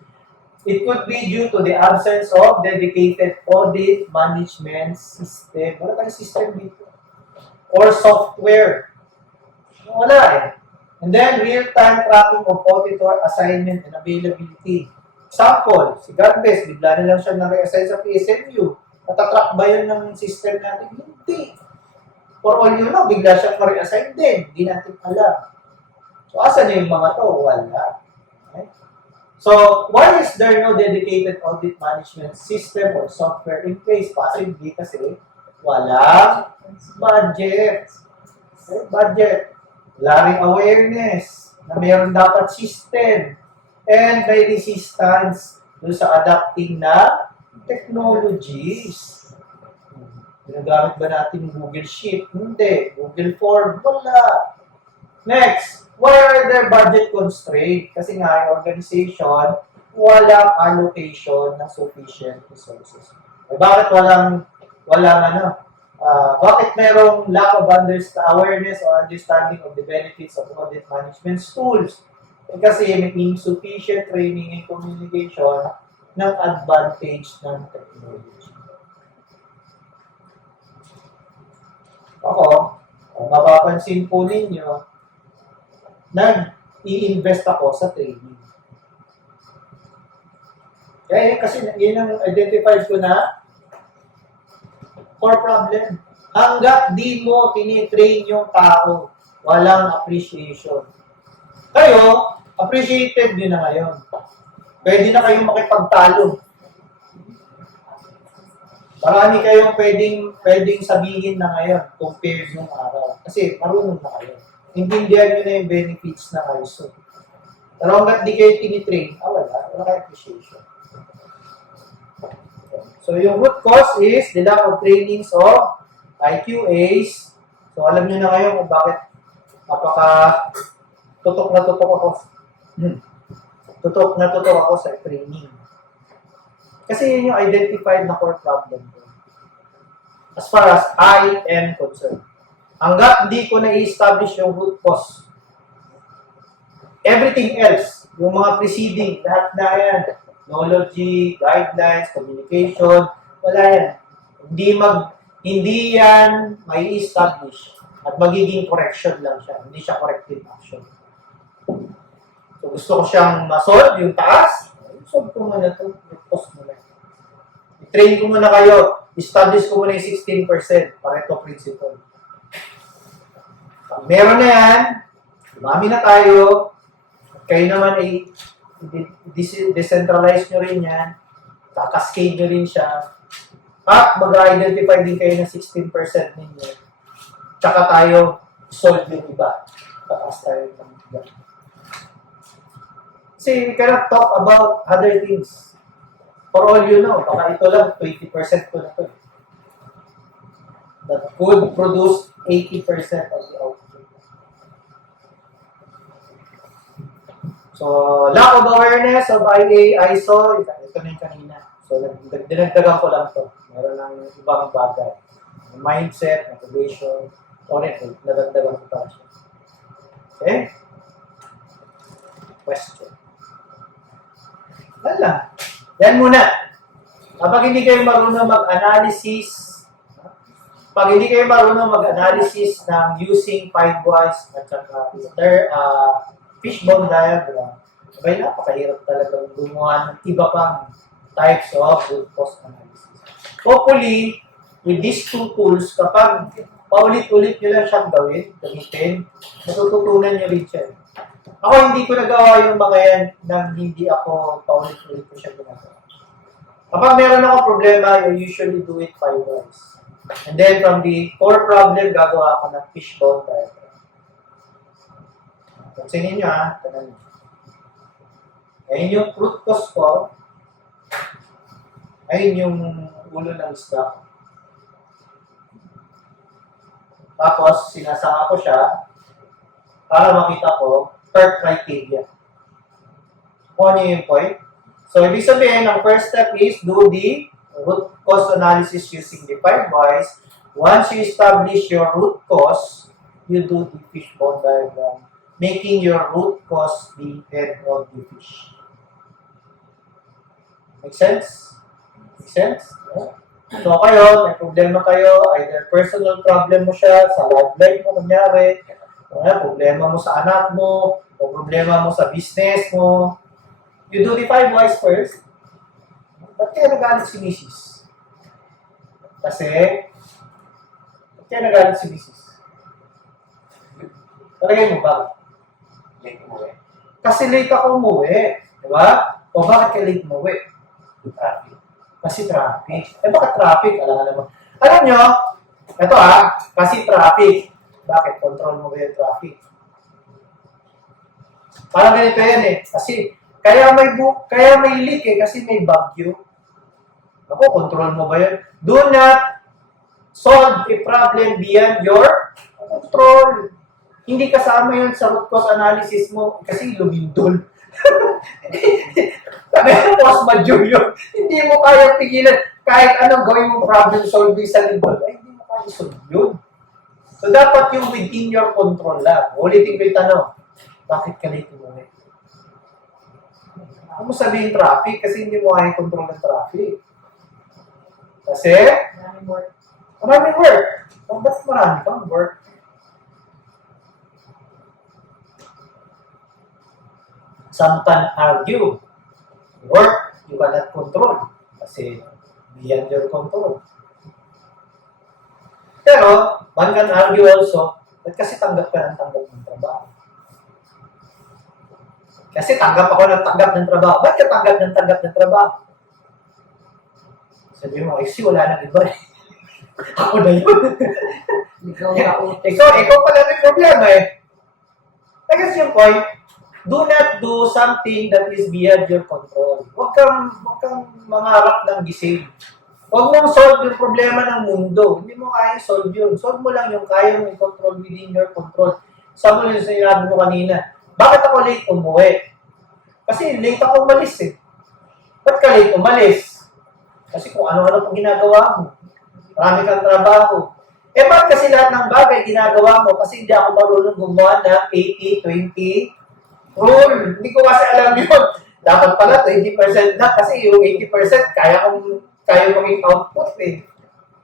It could be due to the absence of dedicated audit management system. Wala tayong system dito. Or software. Wala eh. And then, real-time tracking of auditor assignment and availability. Example, si Garbes, bigla na lang siya na-reassign sa PSMU. Natatrack ba yun ng system natin? Hindi. For all you know, bigla siyang na-reassign din. Hindi natin alam. So, asan yung mga to? Wala. Okay? So, why is there no dedicated audit management system or software in place? Possibly kasi walang budget. Okay? Budget. Wala ring awareness na mayroon dapat system and may resistance dun sa adapting na technologies. Ginagamit ba natin Google Sheet? Hindi. Google Form? Wala. Next, why are there budget constraints? Kasi nga, yung organization, walang allocation ng sufficient resources. Bakit bakit merong lack of awareness or understanding of the benefits of audit management tools? Kasi may insufficient training and communication ng advantage ng technology. Ako, mapapansin po ninyo, nag-i-invest ako sa training. Kaya kasi yun ang identified ko na core problem. Hanggat di mo tinitrain yung tao, walang appreciation. Kayo, appreciated nyo na ngayon. Pwede na kayong makipagtalo. Marami kayong pwedeng sabihin na ngayon compared nung araw. Kasi marunong na kayo. Intindihan nyo na yung benefits na kayo. Pero hanggat di kayo tinitrain, wala kayo appreciation. So yung root cause is the lack of trainings of IQAs. So alam nyo na ngayon kung bakit tutok na tutok ako sa training. Kasi yun yung identified na core problem ko. As far as I am concerned. Hanggat hindi ko na-establish yung root cause, everything else, yung mga preceding, lahat na yan, technology, guidelines, communication, wala yan. Hindi yan may establish at magiging correction lang siya. Hindi siya corrective action. So gusto ko siyang ma-solve yung taas, solve ko muna ito, post muna. I-train ko muna kayo, establish ko muna yung 16% Pareto principle. Pag meron na yan, dumami na tayo, at kayo naman ay decentralize nyo rin yan, kakascade nyo rin siya, at mag-identify din kayo ng 16% ninyo, tsaka tayo solve yung iba. Takas tayo ng iba. Kasi we cannot talk about other things. For all you know, baka ito lang, 20% ko na ito. That could produce 80% of the output. So, lack of awareness of IA, ISO, ito na yung kanina. So, dinagdagan ko lang ito. Meron ng ibang bagay. Mindset, motivation, nadagdagan ko pa siya. Okay? Question. Wala. Yan muna. Kapag hindi kayo marunong mag-analysis, ng using 5 whys at saka fishbone diagram, sabay napakahirap talaga gumawa ng iba pang types of root cause analysis. Hopefully, with these two tools, kapag paulit-ulit nyo lang siyang gamitin, matututunan nyo rin siya. Ako hindi ko nagawa yung mga yan nang hindi ako paulit-ulit ko siya ginagawa. Kapag meron ako problema, I usually do it 5 ways. And then from the core problem, gagawa ako ng fishbone diagram. Pansinin nyo ha, tanan nyo. Ayun yung root cause ko. Ayun yung ulo ng isda. Tapos, sinasama ko siya para makita ko per criteria. Kung ano yung point. So, ibig sabihin, ang first step is do the root cause analysis using the 5 whys. Once you establish your root cause, you do the fishbone diagram, making your root cause the head of the fish. Make sense? Make sense? Yeah. So kayo, may problema kayo, either personal problem mo siya, sa love life mo nangyari, o problema mo sa anak mo, o problema mo sa business mo, You do the 5 whys first. Ba't kaya nagalit si Mrs.? Kasi, ba't kaya nagalit si Mrs.? Talagay mo ba? Late umuwi. Kasi late ako umuwi. Di ba? O bakit ka late umuwi? Traffic. Kasi traffic. Eh bakit traffic? Alam nyo, ito kasi traffic. Bakit? Control mo ba yung traffic? Parang ganito yan eh. Kasi, kaya may leak eh, kasi may bagyo. Ako, control mo ba yun? Do not solve a problem beyond your control. Hindi kasama yun sa root cause analysis mo kasi lumindol. Sabi mo, post major yun. Hindi mo kaya pigilan. Kahit anong gawin mo problem solving sa lindol, ay hindi mo kaya solve yun. So, dapat yung within your control lang. Ulitin ko yung tanong, bakit ka late umuwi? Ano mo sabihin traffic? Kasi hindi mo kaya control ng traffic. Kasi, maraming work. Ba't marami kang work? Some can argue. Work, you cannot control. Kasi, beyond your control. Pero, one can argue also, ba't kasi tanggap ka ng trabaho? Kasi tanggap ako ng tanggap ng trabaho. Ba't ka tanggap ng trabaho? Sabi mo, wala nang iba eh. Ako na yun. ikaw pala may problema eh. I guess yung point, do not do something that is beyond your control. Huwag kang mangarap ng gising. Huwag mong solve yung problema ng mundo. Hindi mo kaya solve yun. Solve mo lang yung kaya mong control within your control. Sa mo yung sinabi mo kanina, bakit ako late umuwi? Kasi late ako umalis eh. Ba't ka late umalis? Kasi kung ano-ano pang ginagawa mo. Marami kang trabaho. Eh ba't kasi lahat ng bagay ginagawa mo? Kasi hindi ako marunong gumawa ng 80-20 rule. Hindi ko kasi alam yun. Dapat pala 20% na kasi yung 80% kaya maging output eh.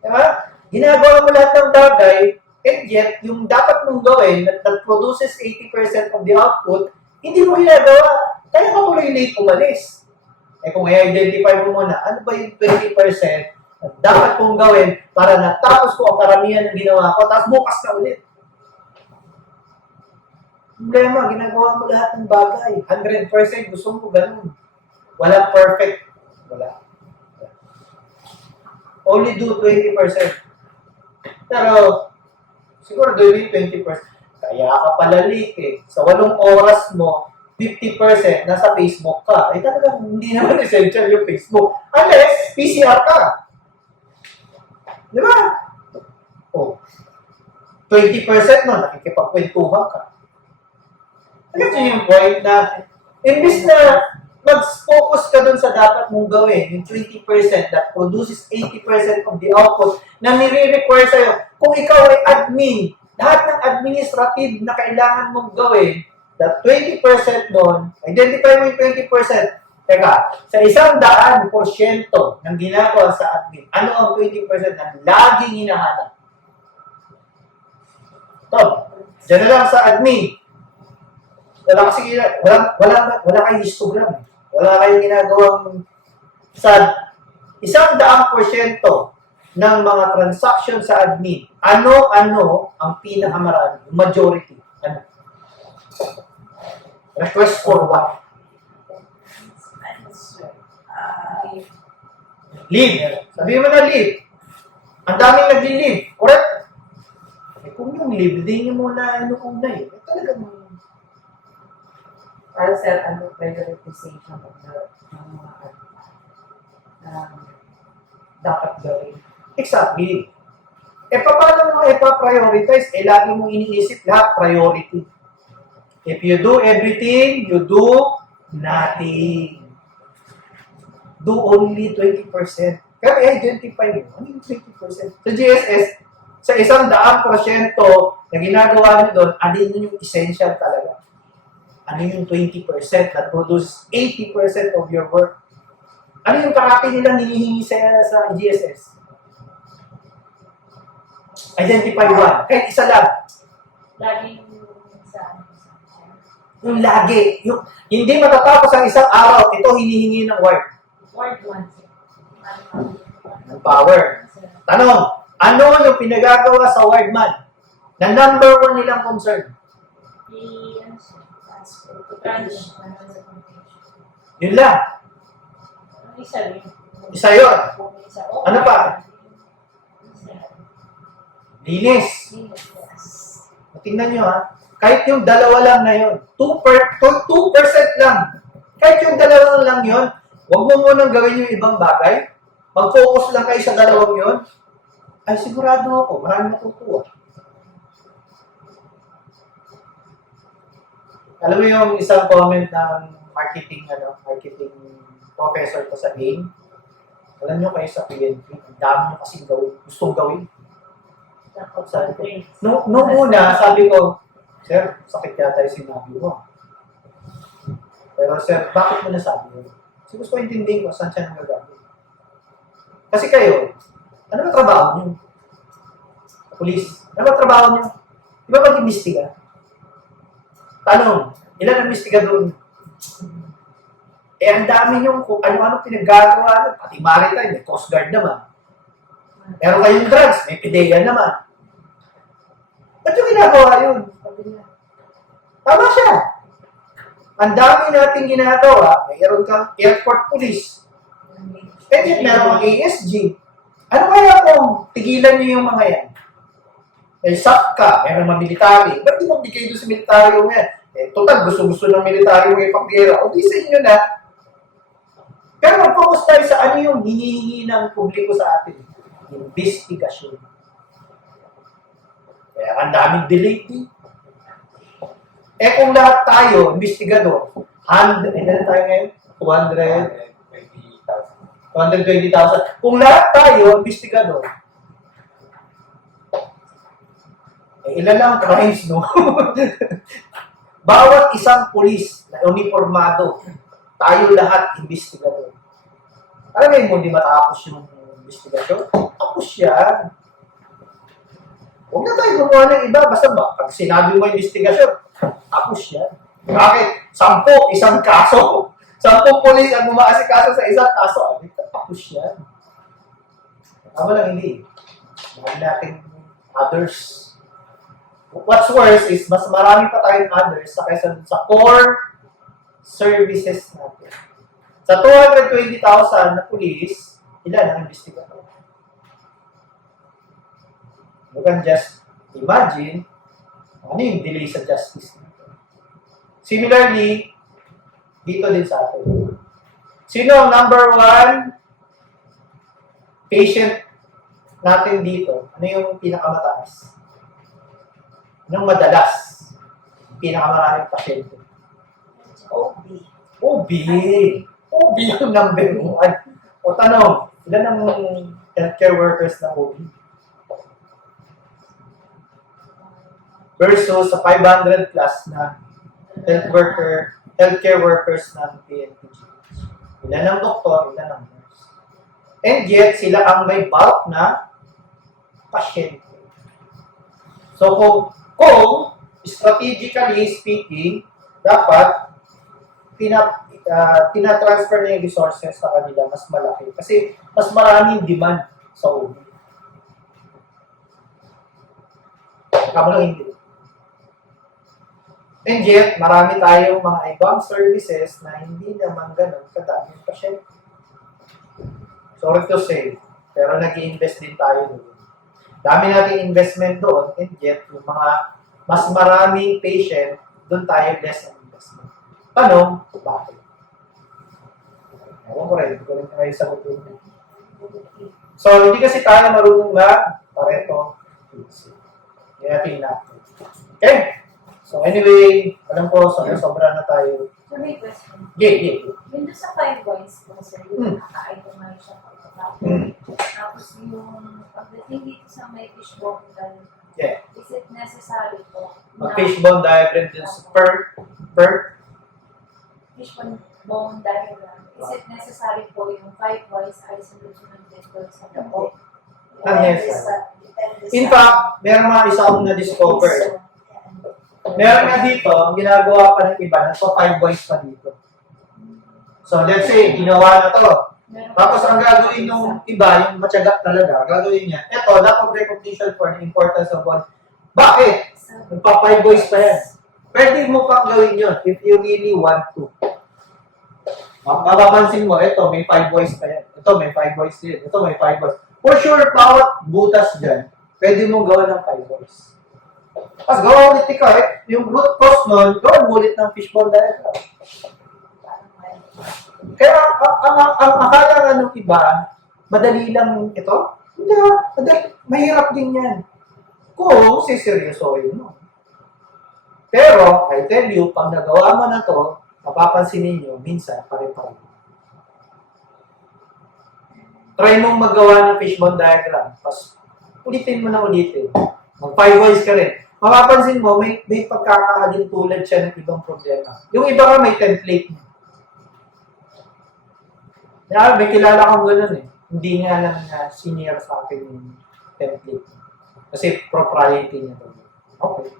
Diba? Ginagawa mo lahat ng bagay, and yet, yung dapat mong gawin that produces 80% of the output, hindi mo ginagawa. Kaya ka tuloy late umalis. Eh kung i-identify mo muna, ano ba yung 20% na dapat kong gawin para natapos ko ang karamihan ng ginawa ko, tapos bukas na ulit. Problema, ginagawa mo lahat ng bagay. 100% gusto mo ganun. Walang perfect. Wala. Only do 20%. Pero, siguro doon yung 20%. Kaya ka pala late eh. Sa 8 oras mo, 50% nasa Facebook ka. Eh talagang hindi naman essential yung Facebook. Unless, PCR ka. Di ba? Oh. 20% no, nakikipagkwentuhan ka. Ito yung point na, imbis na mag-focus ka dun sa dapat mong gawin, yung 20% that produces 80% of the output na nire-require sa'yo. Kung ikaw ay admin, lahat ng administrative na kailangan mong gawin, that 20% doon, identify mo yung 20%. Teka, sa 100% ng ginagawa sa admin, ano ang 20% na laging hinahanap? Ito, dyan na lang sa admin. Wala kayong histogram. Wala kayong ginagawang sa 100% ng mga transaction sa admin. Ano ang pinakamarami? Majority. Ano? Request for what? Leave. Sabihin mo na leave. Ang daming nagli-leave. Correct? Eh, kung yung leave, hindi nyo muna una eh. Talagang para sa prioritization of ng mga dapat gawin. exactly. Eh, paano mo ipa-prioritize? Eh, lagi mong iniisip lahat priority. If you do everything, you do nothing. Do only 20%. Pero i-identify mo, ano yung 20%? Sa GSS, sa 100% na ginagawa nyo doon, ano yung essential talaga? Ano yung 20% that produces 80% of your work? Ano yung karapi nilang hinihingi sa GSS? Identify one. Kahit isa lang. Laging sa Yung lagi. Yung hindi matatapos ang isang araw, ito hinihingi ng ward. Ward 1. Ng power. Tanong, ano yung pinagagawa sa ward man na number 1 nilang concern? Yun lang. Isa yun. Ano pa? Linis. Tingnan nyo ha. Kahit yung dalawa lang na yun, 2% lang. Kahit yung dalawa lang yun, huwag mo munang gawin yung ibang bagay. Mag-focus lang kayo sa dalawang yun. Ay, sigurado ako, marami matutuwa. Alam mo yung isang comment ng marketing professor ko sa game? Alam nyo kayo sa PNP, ang dami nyo kasing gustong gawin. Nung una, sabi ko, Sir, sakit yata yung sinabi mo. Pero sir, bakit mo nasabi yun? Kasi gusto ko intindihin ko saan siya nagagawin. Kasi kayo, ano ba trabaho niyo? Police, ano ba trabaho niyo? Di ba mag-imbestiga? Tanong, ilan ang investigador niyo? Ang dami niyong kung ano-ano pinaggagawa niyo. Pati maritime, may Coast Guard naman. Pero kayong drugs, may PDEA naman. Ba't yung ginagawa yun? Tama siya. Ang dami natin ginagawa, mayroon kang airport police. Pwede meron kang ASG. Ano kaya kung tigilan niyo yung mga yan? May SAP ka, meron mga military. Ba't di mo bigay doon sa military mo yan? Total, gusto-gusto ng military mo ipagbira. O di sa inyo na. Pero mag-focus tayo sa ano yung hinihingi ng publiko sa atin. Investigasyon. Kaya ang daming delay. Kung lahat tayo, investigador, 100, na tayo ngayon? 220,000. Kung lahat tayo, investigador, ilan lang crimes, no? Bawat isang pulis na uniformado, tayo lahat investigador. Alam mo, hindi matapos yung investigasyon? Tapos yan. Huwag na tayo gumawa ng iba. Basta ba, pag sinabi mo investigasyon, tapos yan. Bakit? 10, isang kaso. 10 pulis ang umaasikaso sa isang kaso. Tapos yan. Tama lang, hindi. Marami natin others. What's worse is, mas marami pa tayong others sa core services natin. Sa 220,000 na pulis, ilan ang investigador? You can just imagine ano yung delay sa justice. Similarly, dito din sa atin. Sino ang number 1 patient natin dito? Ano yung pinakamataas? Anong madalas? Pinakamaraming pasyente? OB. OB. OB yung number 1. O tanong, ilan ang healthcare workers na OB? Versus sa 500 plus na healthcare workers ng PNPG. Ilan ang doktor, ilan ang nurse. And yet, sila ang may bulk na pasyente. So, kung strategically speaking, dapat tina-transfer na yung resources sa kanila mas malaki. Kasi mas maraming demand sa OB. Kamo lang hindi. And yet, marami tayong mga ibang services na hindi naman ganun kadaming pasyente. Sorry to say, pero nag-i-invest din tayo doon. Dami nating investment doon, and yet, yung mga mas maraming patient, doon tayo less ang investment. Tanong, bakit? Ewan ko rin, hindi ko rin kayo sagot yun. So, hindi kasi tayo marunong Pareto. Hindi natin natin. Okay? So anyway, alam ko, sobra na tayo. So may question. Yeah. Yung doon sa 5 points po, sir, yung nakaka-itemize siya pagkatapos. Tapos yung pagdating dito sa may fishbone diagram, is it necessary po? Mag-fishbone diagram din sa per Fishbone diagram, is it necessary po yung 5 points isolation ng dito sa loob? In fact, meron mga isa akong na-discover. Meron nga dito, ang ginagawa pa ng iba, nagpa 5 boys pa dito. So, let's say, ginawa na to. Tapos, ang gagawin ng iba, yung matyaga talaga, gagawin niya, eto, lack of recognition for the importance of one. Bakit? Nagpa 5 boys pa yan. Pwede mo pang gawin yun if you really want to. Mapapansin mo, ito, may 5 boys pa yan. Ito, may 5 boys din. Ito, may 5 boys. For sure, bawat butas dyan, pwede mong gawa ng 5 boys. Tapos gawa ulit ikaw, yung root cause nun, gawa mo ulit ng fishbone diagram. Kaya, ang akala nga ng iba, madali lang ito. Hindi, madali, mahirap din yan. Kung siseryosohin mo. Pero, I tell you, pag nagawa mo na to, mapapansin ninyo, minsan, pare-pare. Try mong magawa ng fishbone diagram. Tapos, ulitin mo na ulitin. Mag 5 boys ka rin. Mapapansin mo, may pagkakahalin tulad siya ng ibang problema. Yung iba ka may template niya. Kaya may kilala kang gano'n eh. Hindi nga lang na senior sa akin yung template. Kasi propriety niya doon. Okay.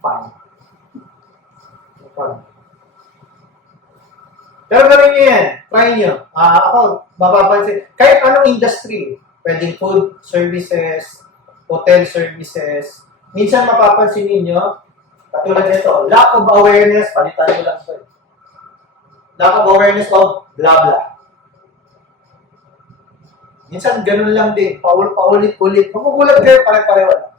Fine. Fine. Pero gawin niyo yan. Try niyo. Ako, mapapansin. Kahit anong industry. Pwedeng food services, hotel services. Minsan mapapansin ninyo, katulad nito, lack of awareness, palitan ko lang ito. Lack of awareness of blah blah. Minsan ganun lang din, paulit-ulit. Magugulat kayo, pare-pareho lang.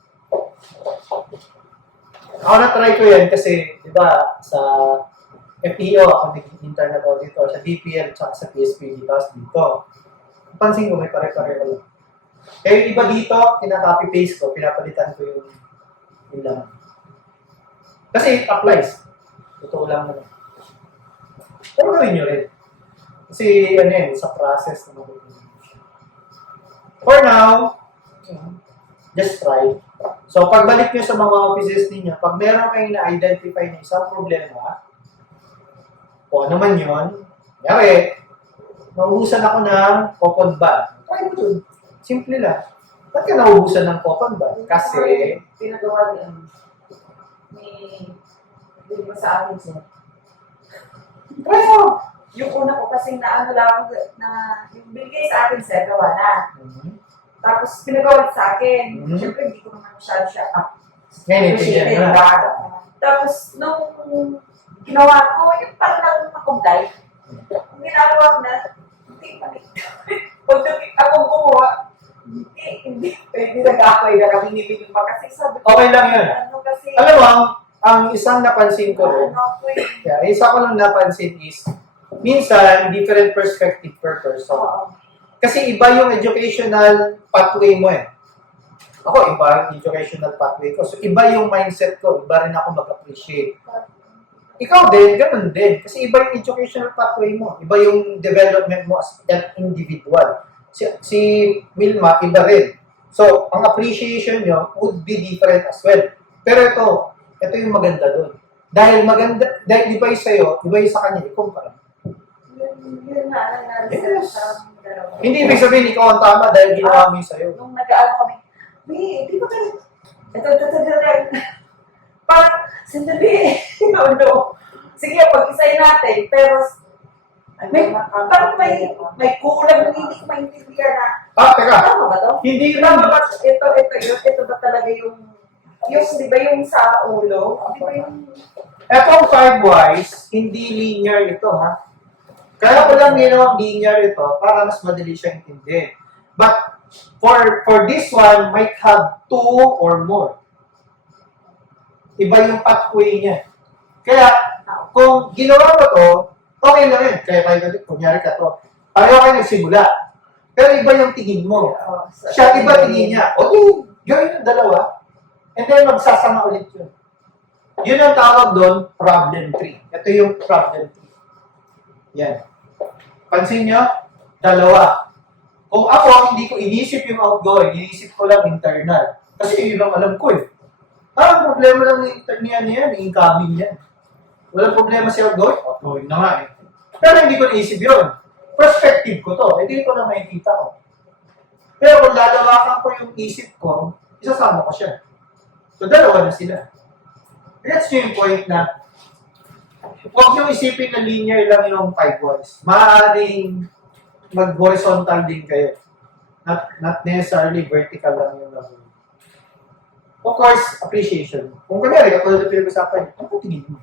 Ako na-try ko yan kasi, di ba, sa FEO, ako naging internet auditor, sa DPL, tsaka sa PSP, dito. Pansin ko, may pare-pareho lang. Kaya yung iba dito, kinaka-copy-paste ko, pinapalitan ko yung lang. Kasi it applies. Totoo lang naman. Pero gawin nyo rin. Kasi, ano yan, sa process na magiging. For now, just try. So, pagbalik nyo sa mga offices ninyo, pag meron kayong na-identify na isang problema, o ano man yun, yari, naubusan ako ng coupon bag. Try mo dun. Simple lang. Ba't ka naubusan ng coupon bag? Kasi, pinagawa niya, hindi ba sa akin siya? try mo. Yung una ko kasi naano lang na yung binigay sa akin sir, gawa na. Tapos pinagawa sa akin. Siyempre hindi ko naman masyado siya Appreciated ba? Tapos nung ginawa ko, yung parang lang makublay. Yung ginagawa ko na, hindi pa rin. Pag akong gumawa, hindi nag-akoy na kami nilibig pa kasi sabi ko, Okay lang yun. ano kasi, Alam mo, ang isang napansin ko rin, ano ko eh. yeah, isa ko lang napansin is, minsan, different perspective per person. Oo. Kasi iba yung educational pathway mo eh. Ako, iba yung educational pathway ko. So, iba yung mindset ko. Iba rin ako mag-appreciate. Ikaw din, ganun din. Kasi iba yung educational pathway mo. Iba yung development mo as an individual. Si Wilma, iba rin. So, ang appreciation nyo would be different as well. Pero ito yung maganda doon. Dahil iba yung sa'yo, iba yung sa kanya, ikaw pa rin. Yun na, Yes. sa dalawa. Hindi ibig sabihin ikaw ang tama dahil ginawa mo yung sa'yo. Nung nag-aano kami, di ba kayo, ito, parang, sandali, no. Sige, pag-isay natin, pero, parang may kulang, hindi ko maintindihan na, Teka. tama ba to? Hindi Tama lang. ba, ito ba talaga yung, di ba yung sa ulo? Di ba yung, Etong 5 whys, hindi linear ito, ha? Kaya ko lang ginawang linear ito para mas madali siyang intindihin. But for this one, might have 2 or more. Iba yung pathway niya. Kaya, kung ginawa mo to, okay lang yun. Kaya kayo, kunyari ka to, pareho kayo nagsimula. Pero iba yung tingin mo. Siya, iba tingin niya. O di, gawin yung dalawa. And then, magsasama ulit yun. Yun ang tawag doon, problem tree. Ito yung problem tree. Yan. Pansin nyo, dalawa. Kung ako, hindi ko inisip yung outgoing, inisip ko lang internal. Kasi yun lang alam ko eh. Parang problema lang ng internal niya, ng incoming yan. Walang problema si outgoing, outgoing na nga eh. Pero hindi ko naisip yun. Perspective ko to, hindi ko na makikita ko. Pero kung lalawakan ko yung isip ko, isasama ko siya. So, dalawa na sila. That's yung point na huwag nyo isipin na linear lang yung 5 whys. Maaaring mag-horizontal din kayo. Not necessarily vertical lang yung labo. Of course, appreciation. Kung kanyari, katulad na pinag-usapan, ano tingin mo?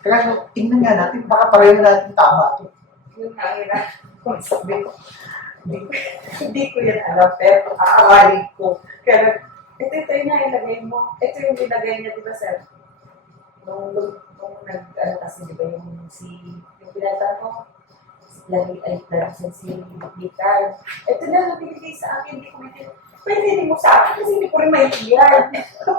Kaya tingnan nga natin, baka pareho na natin tama ito. Yun nga yun. Kung sabi ko, hindi ko yan alam, pero aawalin ko. Kaya, ito yung ilagay mo. Ito yung binagay niya, di ba, sir? Nung nag, kasi di ba yung pinata ko, lagi si Vicar. Ito na, nabigay sa akin, hindi ko maintindihan. Pwede din mo sa akin kasi hindi ko rin maintindihan. Ito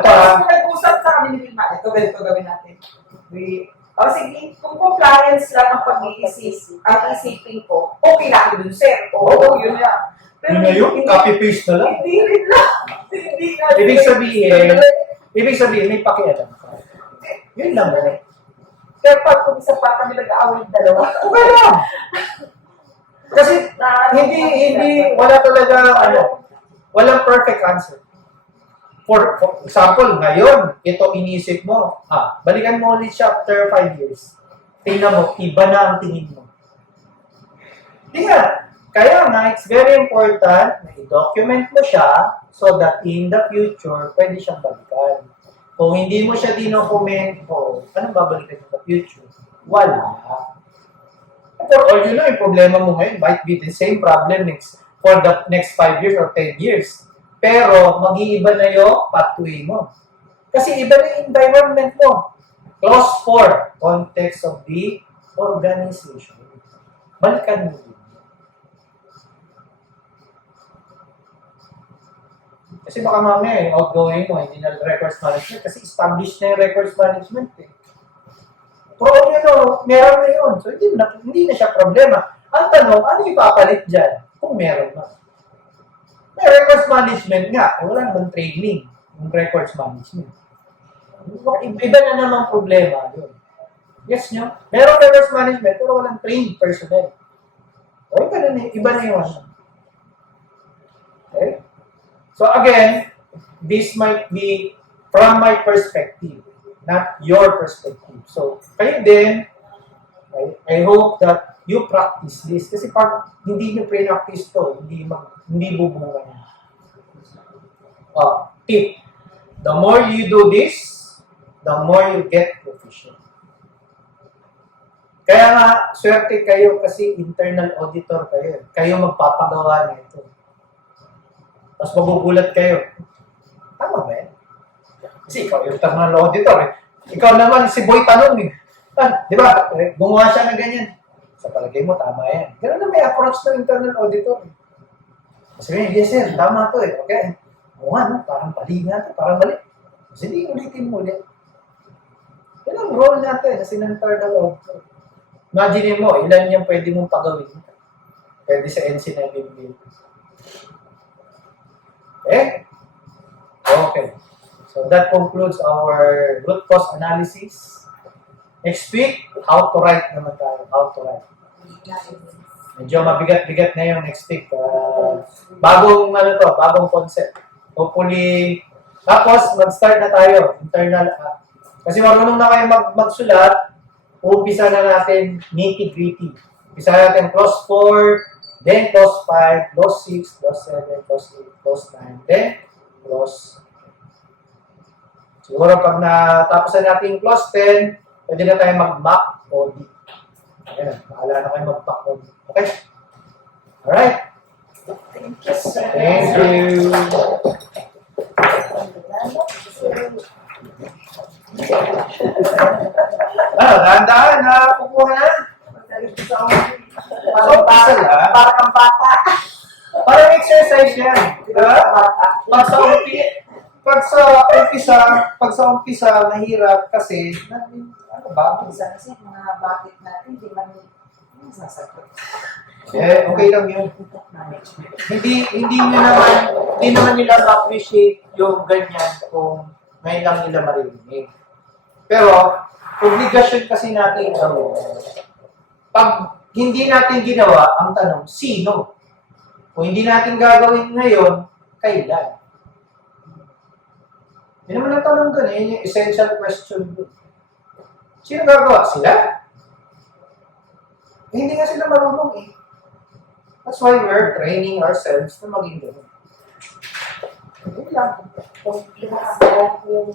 Tapos nag-usap sa kami ni Vilma, ito gawin natin. Sige, kung compliance lang ang pag-iisip, ang isipin ko, okay na ako dun, sir. Oo, yun na. yun na yun, copy-paste na lang. Hindi rin lang. Hindi na. Ibig sabihin, may pakialam ka. Yun lang. Kaya pag kung isa pa kami nag-aaway ng dalawa, Okay lang. Kasi hindi, wala talaga, walang perfect answer. For example, ngayon, ito inisip mo, balikan mo ulit siya after 5 years. Tingnan mo, iba na ang tingin mo. Tingnan, kaya nga, it's very important na i-document mo siya so that in the future, pwede siyang balikan. Kung hindi mo siya dinokumento, anong babalikan in the future? Wala. For all you know, yung problema mo ngayon might be the same problem for the next 5 years or 10 years. Pero, mag-iiba na yung pathway mo. Kasi iba na yung environment mo. Clause 4, context of the organization. Balikan mo din. Kasi baka mamaya yung outgoing mo, hindi na records management. Kasi established na yung records management. Pero meron na yun. So, hindi na siya problema. Ang tanong, ano yung papalit dyan? Kung meron na. May records management nga. Wala naman training yung records management. Iba na naman problema yun. Yes nyo? Meron records management pero walang trained personnel. O iba na yun. Okay? So again, this might be from my perspective, not your perspective. So, kayo din, I hope that you practice this. Kasi pag hindi nyo pre-practice to, hindi bubunga niya. Tip. The more you do this, the more you get proficient. Kaya nga, swerte kayo kasi internal auditor kayo. Kayo magpapagawa nito. Tapos magugulat kayo. Tama ba yan? Kasi ikaw yung internal auditor eh. Ikaw naman, si Boy tanong eh. Di ba? Gumawa siya ng ganyan. Sa palagay mo, tama yan. Ganun na may approach ng internal auditor. Kasi yes sir, tama to eh. Okay. O nga, no? Parang mali nga to, parang mali. Kasi hindi, ulitin mo ulit. Yan ang role natin as an internal auditor. Imagine mo, ilan yung pwede mong pagawin. Pwede sa NC na bibigay. Okay. So that concludes our root cause analysis. Next week, how to write naman tayo. How to write. Medyo mabigat-bigat na yung next week. Bagong concept. Hopefully, tapos mag-start na tayo. Internal. Kasi marunong na kayo magsulat, umpisa na natin nitty-gritty. Umpisa natin clause 4, then clause 5, clause 6, clause 7, clause 8, clause 9, then clause. Siguro pag natapos na natin yung clause 10, pwede na tayo mag-mock audit. Ayan, bahala na kayo mag-mock audit. Okay? Alright. thank you, sir. Thank you. Dahan-dahan na. Kukuha na. Para kang bata. Parang exercise yan. Diba? Pag sa umpisa, mahirap kasi, ano ba? Minsan kasi mga bakit natin, hindi man sasagot. Okay lang yun. Hindi naman nila ma-appreciate yung ganyan kung ngayon lang nila maririnig. Pero, obligasyon kasi natin gawin. Pag hindi natin ginawa, ang tanong, sino? Kung hindi natin gagawin ngayon, kailan? Yun naman ang tanong dun, yun yung essential question dun. Sino gagawa? Sila? Eh, hindi nga sila marunong eh. That's why we're training ourselves na maging ganun. Yun lang. Kung pinakasalan yung